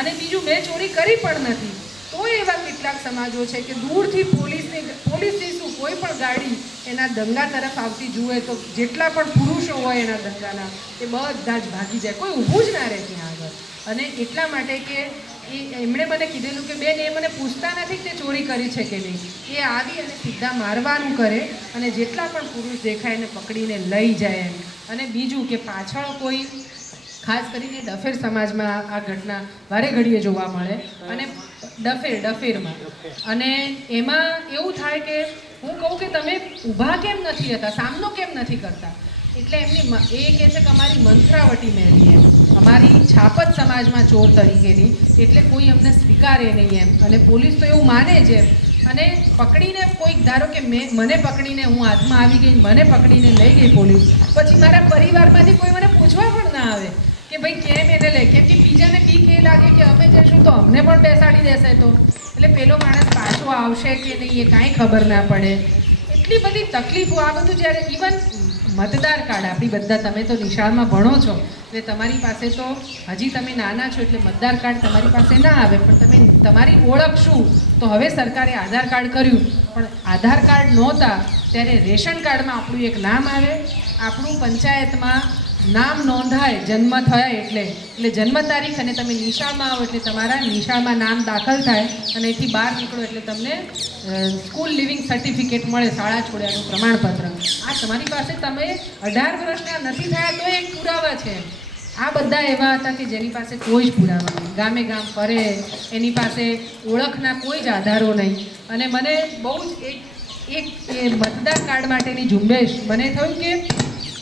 અને બીજું, મેં ચોરી કરી પણ નથી તોય એવા કેટલાક સમાજો છે કે દૂરથી પોલીસની શું કોઈ પણ ગાડી એના દંગા તરફ આવતી જુએ તો જેટલા પણ પુરુષો હોય એના દંગાના એ બધા જ ભાગી જાય, કોઈ ઊભું જ ના રહે ત્યાં આગળ. અને એટલા માટે કે એમણે મને કીધેલું કે બેન, એ મને પૂછતા નથી કે તે ચોરી કરી છે કે નહીં, એ આવી અને સીધા મારવાનું કરે અને જેટલા પણ પુરુષ દેખાય એને પકડીને લઈ જાય એમ. અને બીજું કે પાછળ કોઈ, ખાસ કરીને ડફેર સમાજમાં આ ઘટના વારે ઘડીએ જોવા મળે. અને ડફેરમાં અને એમાં એવું થાય કે હું કહું કે તમે ઊભા કેમ નથી રહેતા, સામનો કેમ નથી કરતા? એટલે એમની એ કહે છે કે અમારી મંત્રાવટી મેલી એમ, અમારી છાપત સમાજમાં ચોર તરીકેની, એટલે કોઈ અમને સ્વીકારે નહીં એમ. અને પોલીસ તો એવું માને જ એમ. અને પકડીને કોઈક, ધારો કે મને પકડીને હું હાથમાં આવી ગઈ, મને પકડીને લઈ ગઈ પોલીસ, પછી મારા પરિવારમાંથી કોઈ મને પૂછવા પણ ના આવે કે ભાઈ કેમ એને લે, કેમ કે બીજાને બીક એ લાગે કે અમે જઈશું તો અમને પણ બેસાડી દેશે તો, એટલે પેલો માણસ પાછો આવશે કે નહીં એ કાંઈ ખબર ના પડે. એટલી બધી તકલીફો. આ બધું જ્યારે ઇવન મતદાર કાર્ડ, આપણી બધા, તમે તો નિશાળમાં ભણો છો એટલે તમારી પાસે તો હજી તમે નાના છો એટલે મતદાર કાર્ડ તમારી પાસે ના આવે, પણ તમે તમારી ઓળખ શું, તો હવે સરકારે આધાર કાર્ડ કર્યું, પણ આધાર કાર્ડ નહોતા ત્યારે રેશન કાર્ડમાં આપણું એક નામ આવે, આપણું પંચાયતમાં નામ નોંધાય જન્મ થયા એટલે જન્મ તારીખ, અને તમે નિશાળમાં આવો એટલે તમારા નિશાળમાં નામ દાખલ થાય અને અહીંથી બહાર નીકળો એટલે તમને સ્કૂલ લિવિંગ સર્ટિફિકેટ મળે, શાળા છોડ્યાનું પ્રમાણપત્ર. આ તમારી પાસે, તમે 18 વર્ષના નથી થયા તો એક પુરાવા છે. આ બધા એવા હતા કે જેની પાસે કોઈ જ પુરાવા નહીં, ગામે ગામ ફરે, એની પાસે ઓળખના કોઈ જ આધારો નહીં. અને મને બહુ જ એક મતદાર કાર્ડ માટેની ઝુંબેશ, મને થયું કે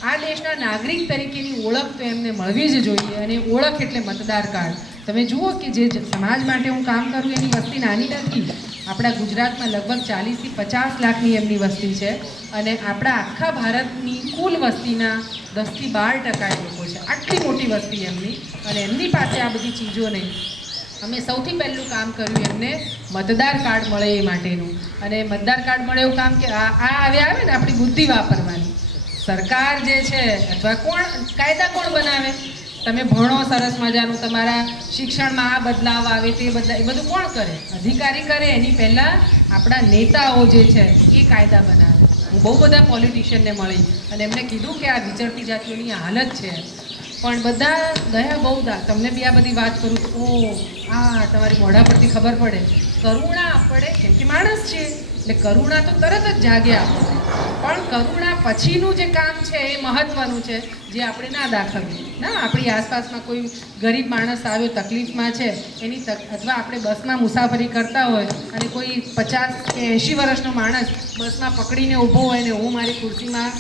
આ દેશના નાગરિક તરીકેની ઓળખ તો એમને મળવી જ જોઈએ. અને ઓળખ એટલે મતદાર કાર્ડ. તમે જુઓ કે જે સમાજ માટે હું કામ કરું એની વસ્તી નાની નથી. આપણા ગુજરાતમાં લગભગ 40 થી 50 લાખની એમની વસ્તી છે અને આપણા આખા ભારતની કુલ વસ્તીના 10 થી 12% લોકો છે. આટલી મોટી વસ્તી એમની, અને એમની પાસે આ બધી ચીજો નહીં. અમે સૌથી પહેલું કામ કર્યું એમને મતદાર કાર્ડ મળે એ માટેનું. અને મતદાર કાર્ડ મળે એવું કામ કે આ આવે ને આપણી બુદ્ધિ વાપરવાની. સરકાર જે છે અથવા કાયદા કોણ બનાવે? તમે ભણો સરસ મજાનું, તમારા શિક્ષણમાં આ બદલાવ આવે, તે બદલાવ, એ બધું કોણ કરે? અધિકારી કરે. એની પહેલાં આપણા નેતાઓ જે છે એ કાયદા બનાવે. હું બહુ બધા પોલિટિશિયનને મળી અને એમને કીધું કે આ વિચરતી જાતિઓની હાલત છે, પણ બધા ગયા બહુ તમને બી આ બધી વાત કરું તો તમારી મોઢા પરથી ખબર પડે, કરુણા આપણે, કેમ કે માણસ છે એટલે કરુણા તો તરત જ જાગે આપણને, પણ કરુણા પછીનું જે કામ છે એ મહત્ત્વનું છે, જે આપણે ના દાખવીએ. ના, આપણી આસપાસમાં કોઈ ગરીબ માણસ આવ્યો, તકલીફમાં છે, એની અથવા આપણે બસમાં મુસાફરી કરતા હોય અને કોઈ 50 કે 80 વર્ષનો માણસ બસમાં પકડીને ઊભો હોય ને હું મારી ખુરશીમાં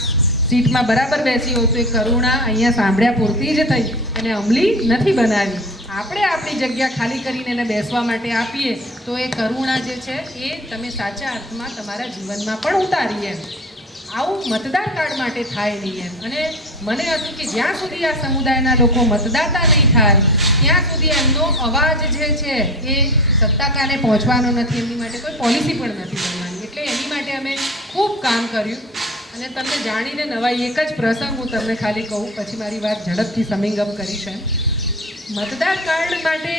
સીટમાં બરાબર બેસી હોઉં, તો એ કરુણા અહીંયા સાંભળ્યા પૂરતી જ થઈ અને અમલી નથી બનાવી. આપણે આપણી જગ્યા ખાલી કરીને એને બેસવા માટે આપીએ તો એ કરુણા જે છે એ તમે સાચા અર્થમાં તમારા જીવનમાં પણ ઉતારીએ. આવું મતદાર કાર્ડ માટે થાય નહીં એમ. અને મને હતું કે જ્યાં સુધી આ સમુદાયના લોકો મતદાતા નહીં થાય ત્યાં સુધી એમનો અવાજ જે છે એ સત્તાકાને પહોંચવાનો નથી, એમની માટે કોઈ પોલિસી પણ નથી બનવાની. એટલે એની માટે અમે ખૂબ કામ કર્યું. અને તમને જાણીને નવાઈ, એક જ પ્રસંગ હું તમને ખાલી કહું, પછી મારી વાત ઝડપથી સમિંગમ કરીશ. મતદાર કાર્ડ માટે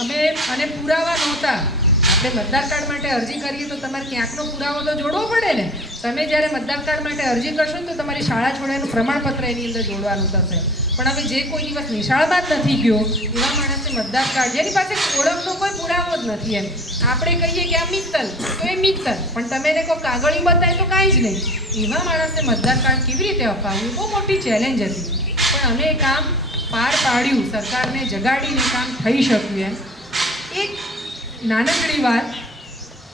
અમે, અને પુરાવા નહોતા. આપણે મતદાર કાર્ડ માટે અરજી કરીએ તો તમારે ક્યાંકનો પુરાવો તો જોડવો પડે ને. તમે જ્યારે મતદાર કાર્ડ માટે અરજી કરશો ને તો તમારી શાળા છોડ્યાનું પ્રમાણપત્ર એની અંદર જોડવાનું થશે. પણ હવે જે કોઈ દિવસ નિશાળમાં જ નથી ગયો એવા માણસે મતદાર કાર્ડ, જેની પાસે ઓળખનો કોઈ પુરાવો જ નથી એમ, આપણે કહીએ કે આ મિત્તલ તો એ મિત્તલ, પણ તમે એને કોઈ કાગળિયું બતાવે તો કાંઈ જ નહીં. એવા માણસે મતદાર કાર્ડ કેવી રીતે અપાવવું? બહુ મોટી ચેલેન્જ હતી. પણ અમે એ કામ પાર પાડ્યું, સરકારને જગાડીને કામ થઈ શક્યું એમ. એક નાનકડી વાત,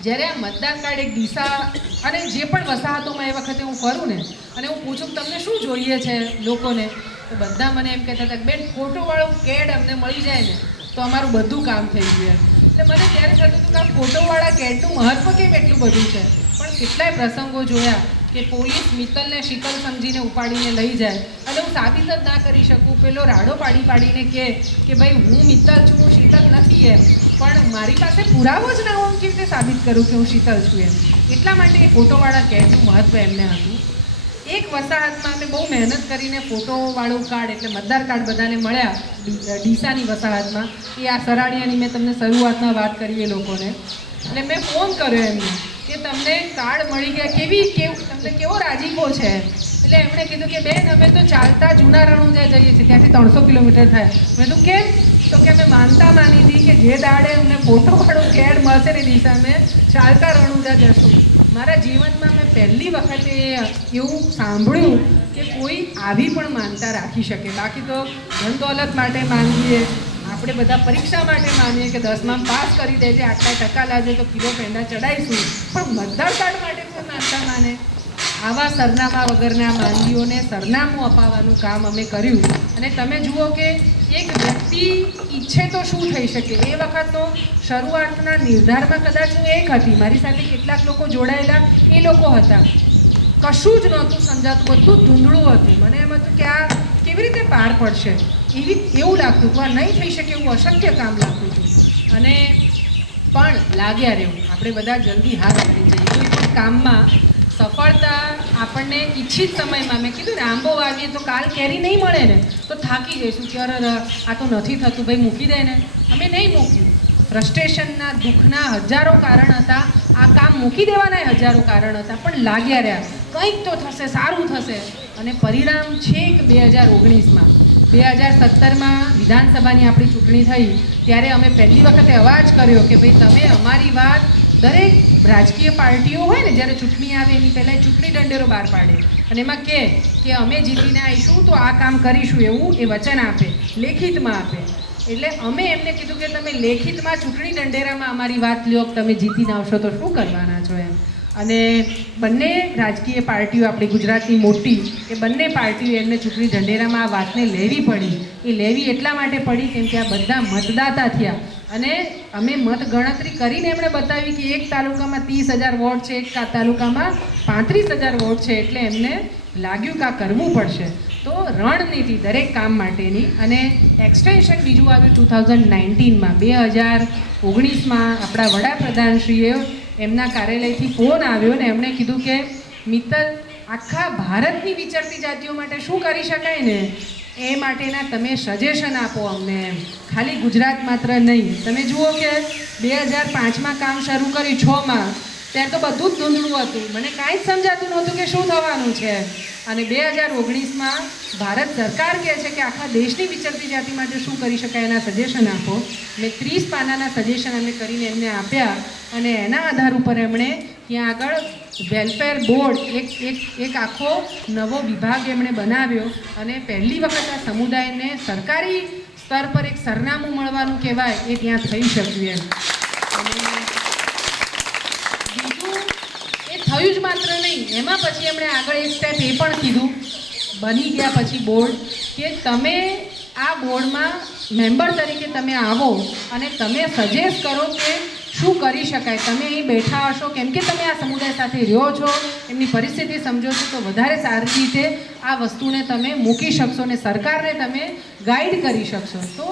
જ્યારે આ મતદાર કાર્ડ એક દિશા અને જે પણ વસાહતોમાં એ વખતે હું ફરું ને અને હું પૂછું કે તમને શું જોઈએ છે લોકોને, તો બધા મને એમ કહેતા હતા કે બેન ફોટોવાળું કેડ અમને મળી જાય ને તો અમારું બધું કામ થઈ ગયું એમ. એટલે મને ત્યારે થતું હતું કે આ ફોટોવાળા કેડનું મહત્ત્વ કેમ એટલું બધું છે. પણ કેટલાય પ્રસંગો જોયા કે પોલીસ મિત્તલને શીતલ સમજીને ઉપાડીને લઈ જાય અને હું સાબિત જ ના કરી શકું, પેલો રાડો પાડીને કહે કે ભાઈ હું મિત્તલ છું, હું શીતલ નથી એમ. પણ મારી પાસે પુરાવો જ ના હોય, હું કેવી રીતે સાબિત કરું કે હું શીતલ છું એમ. એટલા માટે એ ફોટોવાળા કેડનું મહત્ત્વ એમને હતું. એક વસાહતમાં અમે બહુ મહેનત કરીને ફોટોવાળું કાર્ડ એટલે મતદાર કાર્ડ બધાને મળ્યા ડીસાની વસાહતમાં. એ આ સરાડિયાની મેં તમને શરૂઆતમાં વાત કરી એ લોકોને. એટલે મેં ફોન કર્યો એમને કે તમને કાર્ડ મળી ગયા, તમને કેવો રાજીપો છે. એટલે એમણે કીધું કે બેન અમે તો ચાલતા જૂના રણુજા જઈએ છીએ, ત્યાંથી 300 કિલોમીટર થાય. મેં કીધું કેમ? તો કે અમે માનતા માની હતી કે જે દાડે અમને ફોટોવાળું કેડ મળશે ને દિશા અમે ચાલતા રણુજા જશું. મારા જીવનમાં મેં પહેલી વખતે એવું સાંભળ્યું કે કોઈ આવી પણ માનતા રાખી શકે. બાકી તો ધન દોલત માટે માંગીએ, આપણે બધા પરીક્ષા માટે માનીએ કે 10માં પાસ કરી દેજે, આટલા ટકા લાવજે તો કિલો પેંડા ચડાવીશું. પણ મતદાર કાર્ડ માટે કોઈ માનતા માને? આવા સરનામા વગરના માનવીઓને સરનામું અપાવવાનું કામ અમે કર્યું. અને તમે જુઓ કે એક વ્યક્તિ ઈચ્છે તો શું થઈ શકે. એ વખતનો શરૂઆતના નિર્ધારમાં કદાચ હું એક હતી, મારી સાથે કેટલાક લોકો જોડાયેલા એ લોકો હતા. કશું જ નહોતું સમજાતું, બધું જ ધૂંધળું હતું. મને એમ હતું કે આ કેવી રીતે પાર પડશે એવું લાગતું હતું. આ નહીં થઈ શકે એવું અશક્ય કામ લાગતું હતું. અને પણ લાગ્યા રહેવું, આપણે બધા જલ્દી હાથ ધરી જઈએ કોઈ પણ કામમાં. સફળતા આપણને ઈચ્છિત સમયમાં, મેં કીધું ને આંબો વાવીએ તો કાલ કેરી નહીં મળે ને તો થાકી જઈશું કે અરે આ તો નથી થતું, ભાઈ મૂકી દે ને. અમે નહીં મૂક્યું. ફ્રસ્ટ્રેશનના દુઃખના હજારો કારણ હતા, આ કામ મૂકી દેવાના હજારો કારણ હતા, પણ લાગ્યા રહ્યા કંઈક તો થશે, સારું થશે. અને પરિણામ છેક 2019માં 2017માં વિધાનસભાની આપણી ચૂંટણી થઈ ત્યારે અમે પહેલી વખતે અવાજ કર્યો કે ભાઈ તમે અમારી વાત, દરેક રાજકીય પાર્ટીઓ હોય ને જ્યારે ચૂંટણી આવે એની પહેલાં ચૂંટણી ઢંઢેરો બહાર પાડે અને એમાં કહે કે અમે જીતીને આવીશું તો આ કામ કરીશું, એવું એ વચન આપે, લેખિતમાં આપે. એટલે અમે એમને કીધું કે તમે લેખિતમાં ચૂંટણી ઢંઢેરામાં અમારી વાત લ્યો, તમે જીતીને આવશો તો શું કરવાના છો એમ. અને બંને રાજકીય પાર્ટીઓ આપણી ગુજરાતની મોટી, એ બંને પાર્ટીઓ એમને ચૂંટણી ઢંઢેરામાં આ વાતને લેવી પડી. એ લેવી એટલા માટે પડી કેમ કે આ બધા મતદાતા થયા અને અમે મતગણતરી કરીને એમણે બતાવી કે એક તાલુકામાં 30,000 વોટ છે, એક તાલુકામાં 35,000 વોટ છે. એટલે એમને લાગ્યું કે આ કરવું પડશે. તો રણનીતિ દરેક કામ માટેની. અને એક્સટેન્શન બીજું આવ્યું 2019માં 2019માં આપણા વડાપ્રધાનશ્રીએ એમના કાર્યાલયથી ફોન આવ્યો ને એમણે કીધું કે મિત્તલ આખા ભારતની વિચરતી જાતિઓ માટે શું કરી શકાય ને એ માટેના તમે સજેશન આપો અમને એમ. ખાલી ગુજરાત માત્ર નહીં. તમે જુઓ કે 2005માં કામ શરૂ કર્યું 6માં, ત્યારે તો બધું જ ધૂંધળું હતું, મને કાંઈ જ સમજાતું નહોતું કે શું થવાનું છે. અને 2019માં ભારત સરકાર કહે છે કે આખા દેશની વિચરતી જાતિ માટે શું કરી શકાય એના સજેશન આપો. મેં 30 પાનાના સજેશન અમે કરીને એમને આપ્યા અને એના આધાર ઉપર એમણે ત્યાં આગળ વેલફેર બોર્ડ એક આખો નવો વિભાગ એમણે બનાવ્યો અને પહેલી વખત આ સમુદાયને સરકારી સ્તર પર એક સરનામું મળવાનું કહેવાય એ ત્યાં થઈ શક્યું એમ. અને બીજું એ થયું જ માત્ર નહીં, એમાં પછી એમણે આગળ એક સ્ટેપ એ પણ કીધું બની ગયા પછી બોર્ડ કે તમે આ બોર્ડમાં મેમ્બર તરીકે તમે આવો અને તમે સજેસ્ટ કરો કે શું કરી શકાય. તમે અહીં બેઠા હશો કેમ કે તમે આ સમુદાય સાથે રહ્યો છો, એમની પરિસ્થિતિ સમજો છો તો વધારે સારી રીતે આ વસ્તુને તમે મૂકી શકશો અને સરકારને તમે ગાઈડ કરી શકશો. તો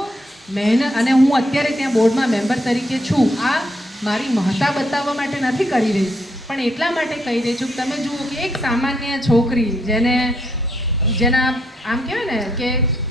મહેનત, અને હું અત્યારે ત્યાં બોર્ડમાં મેમ્બર તરીકે છું, આ મારી મહત્તા બતાવવા માટે નથી કરી રહી, પણ એટલા માટે કહી રહી છું કે તમે જુઓ કે એક સામાન્ય છોકરી જેના આમ કહેવાય ને કે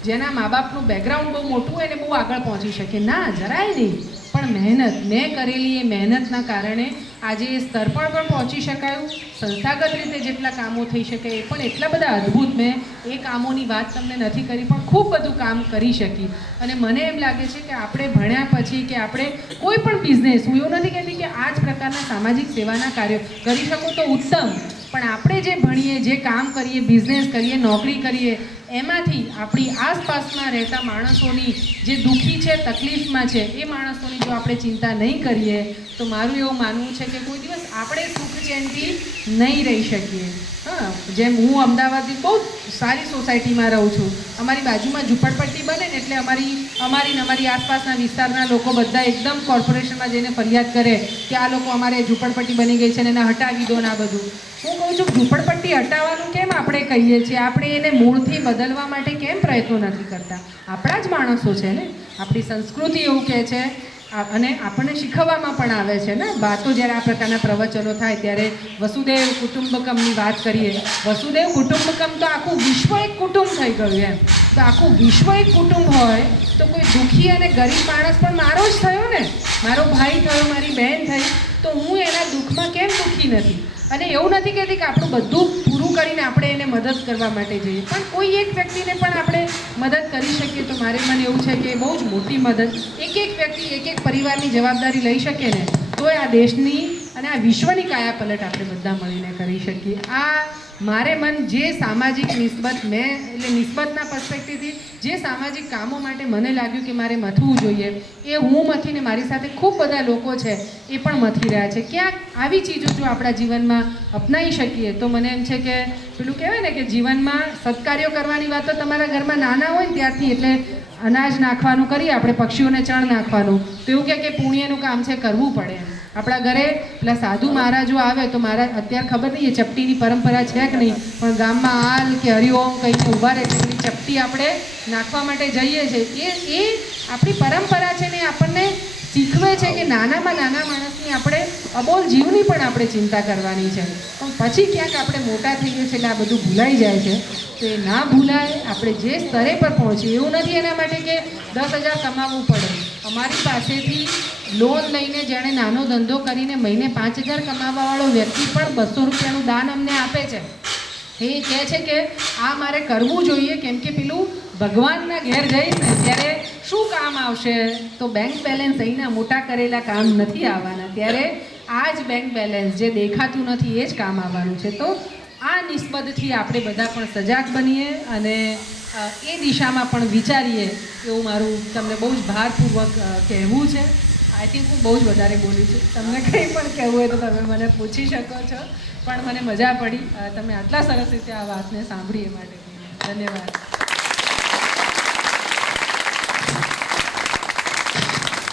જેના મા બાપનું બેકગ્રાઉન્ડ બહુ મોટું હોય ને બહુ આગળ પહોંચી શકે ના, જરાય નહીં. પણ મહેનત મેં કરેલી એ મહેનતના કારણે આજે એ સ્તર પર પણ પહોંચી શકાયું. સંસ્થાગત રીતે જેટલા કામો થઈ શકે એ પણ એટલા બધા અદ્ભુત, મેં એ કામોની વાત તમને નથી કરી પણ ખૂબ બધું કામ કરી શકી. અને મને એમ લાગે છે કે આપણે ભણ્યા પછી કે આપણે કોઈ પણ બિઝનેસ, હું એવું નથી કહેતી કે આ જ પ્રકારના સામાજિક સેવાના કાર્યો કરી શકો તો ઉત્તમ, પણ આપણે જે ભણીએ, જે કામ કરીએ, બિઝનેસ કરીએ, નોકરી કરીએ, એમાંથી આપણી આસપાસમાં રહેતા માણસોની જે દુઃખી છે, તકલીફમાં છે, એ માણસોની જો આપણે ચિંતા નહીં કરીએ તો મારું એવું માનવું છે કે કોઈ દિવસ આપણે સુખ ચેનથી નહીં રહી શકીએ. હા, જેમ હું અમદાવાદની બહુ સારી સોસાયટીમાં રહું છું, અમારી બાજુમાં ઝૂંપડપટ્ટી બને ને એટલે અમારી આસપાસના વિસ્તારના લોકો બધા એકદમ કોર્પોરેશનમાં જઈને ફરિયાદ કરે કે આ લોકો અમારે ઝૂંપડપટ્ટી બની ગઈ છે ને એને હટાવી દો ને આ બધું. હું કહું છું ઝૂંપડપટ્ટી હટાવવાનું કેમ આપણે કહીએ છીએ, આપણે એને મૂળથી બદલવા માટે કેમ પ્રયત્નો નથી કરતા? આપણા જ માણસો છે ને, આપણી સંસ્કૃતિ એવું કહે છે અને આપણને શીખવવામાં પણ આવે છે ને. વાતો જ્યારે આ પ્રકારના પ્રવચનો થાય ત્યારે વસુદેવ કુટુંબકમની વાત કરીએ. વસુદેવ કુટુંબકમ તો આખું વિશ્વ એક કુટુંબ થઈ ગયું એમ. તો આખું વિશ્વ એક કુટુંબ હોય તો કોઈ દુઃખી અને ગરીબ માણસ પણ મારો જ થયો ને, મારો ભાઈ થયો, મારી બહેન થઈ, તો હું એના દુઃખમાં કેમ દુઃખી નથી? અને એવું નથી કહેતી કે આપણું બધું પૂરું કરીને આપણે એને મદદ કરવા માટે જઈએ, પણ કોઈ એક વ્યક્તિને પણ આપણે મદદ કરી શકીએ તો મારે મને એવું છે કે બહુ જ મોટી મદદ એક વ્યક્તિ એક પરિવારની જવાબદારી લઈ શકે ને તો આ દેશની અને આ વિશ્વની કાયાપલટ આપણે બધા મળીને કરી શકીએ. આ મારે મન જે સામાજિક નિસ્બતના પર્સપેક્ટિવથી જે સામાજિક કામો માટે મને લાગ્યું કે મારે મથવું જોઈએ એ હું મથીને મારી સાથે ખૂબ બધા લોકો છે એ પણ મથી રહ્યા છે. ક્યાંક આવી ચીજો જો આપણા જીવનમાં અપનાવી શકીએ તો મને એમ છે કે પેલું કહેવાય ને કે જીવનમાં સત્કાર્યો કરવાની વાત તો તમારા ઘરમાં નાના હોય ને ત્યારથી, એટલે અનાજ નાખવાનું કરીએ આપણે, પક્ષીઓને ચણ નાખવાનું, તો એવું કે પુણ્યનું કામ છે, કરવું પડે. આપણા ઘરે પેલા સાધુ મહારાજો આવે તો મારા અત્યારે ખબર નહીં એ ચપટીની પરંપરા છે કે નહીં, પણ ગામમાં હાલ કે હરિઓમ કહીને ઊભા રહે પેલી ચપટી આપણે નાખવા માટે જઈએ છીએ. એ આપણી પરંપરા છે ને આપણને શીખવે છે કે નાનામાં નાના માણસની આપણે અબોલ જીવની પણ આપણે ચિંતા કરવાની છે. પણ પછી ક્યાંક આપણે મોટા થઈ ગਏ છે એટલે આ બધું ભૂલાઈ જાય છે. તો એ ના ભૂલાય, આપણે જે સ્તરે પર પહોંચીએ એવું નથી એના માટે કે 10,000 કમાવવું પડે. અમારી પાસેથી લોન લઈને જેણે નાનો ધંધો કરીને મહિને 5,000 કમાવાવાળો વ્યક્તિ પણ 200 રૂપિયાનું દાન અમને આપે છે. એ કહે છે કે આ મારે કરવું જોઈએ કેમ કે પેલું ભગવાનના ઘેર જઈશ ને ત્યારે શું કામ આવશે? તો બેંક બેલેન્સ અહીંના મોટા કરેલા કામ નથી આવવાના, ત્યારે આ જ બેંક બેલેન્સ જે દેખાતું નથી એ જ કામ આવવાનું છે. તો આ નિસ્બતથી આપણે બધા પણ સજાગ બનીએ અને એ દિશામાં પણ વિચારીએ એવું મારું તમને બહુ જ ભારપૂર્વક કહેવું છે. આઈ થિંક હું બહુ જ વધારે બોલી છું, તમને કંઈ પણ કહેવું હોય તો તમે મને પૂછી શકો છો, પણ મને મજા પડી તમે આટલા સરસ રીતે આ વાતને સાંભળી એ માટે. ધન્યવાદ.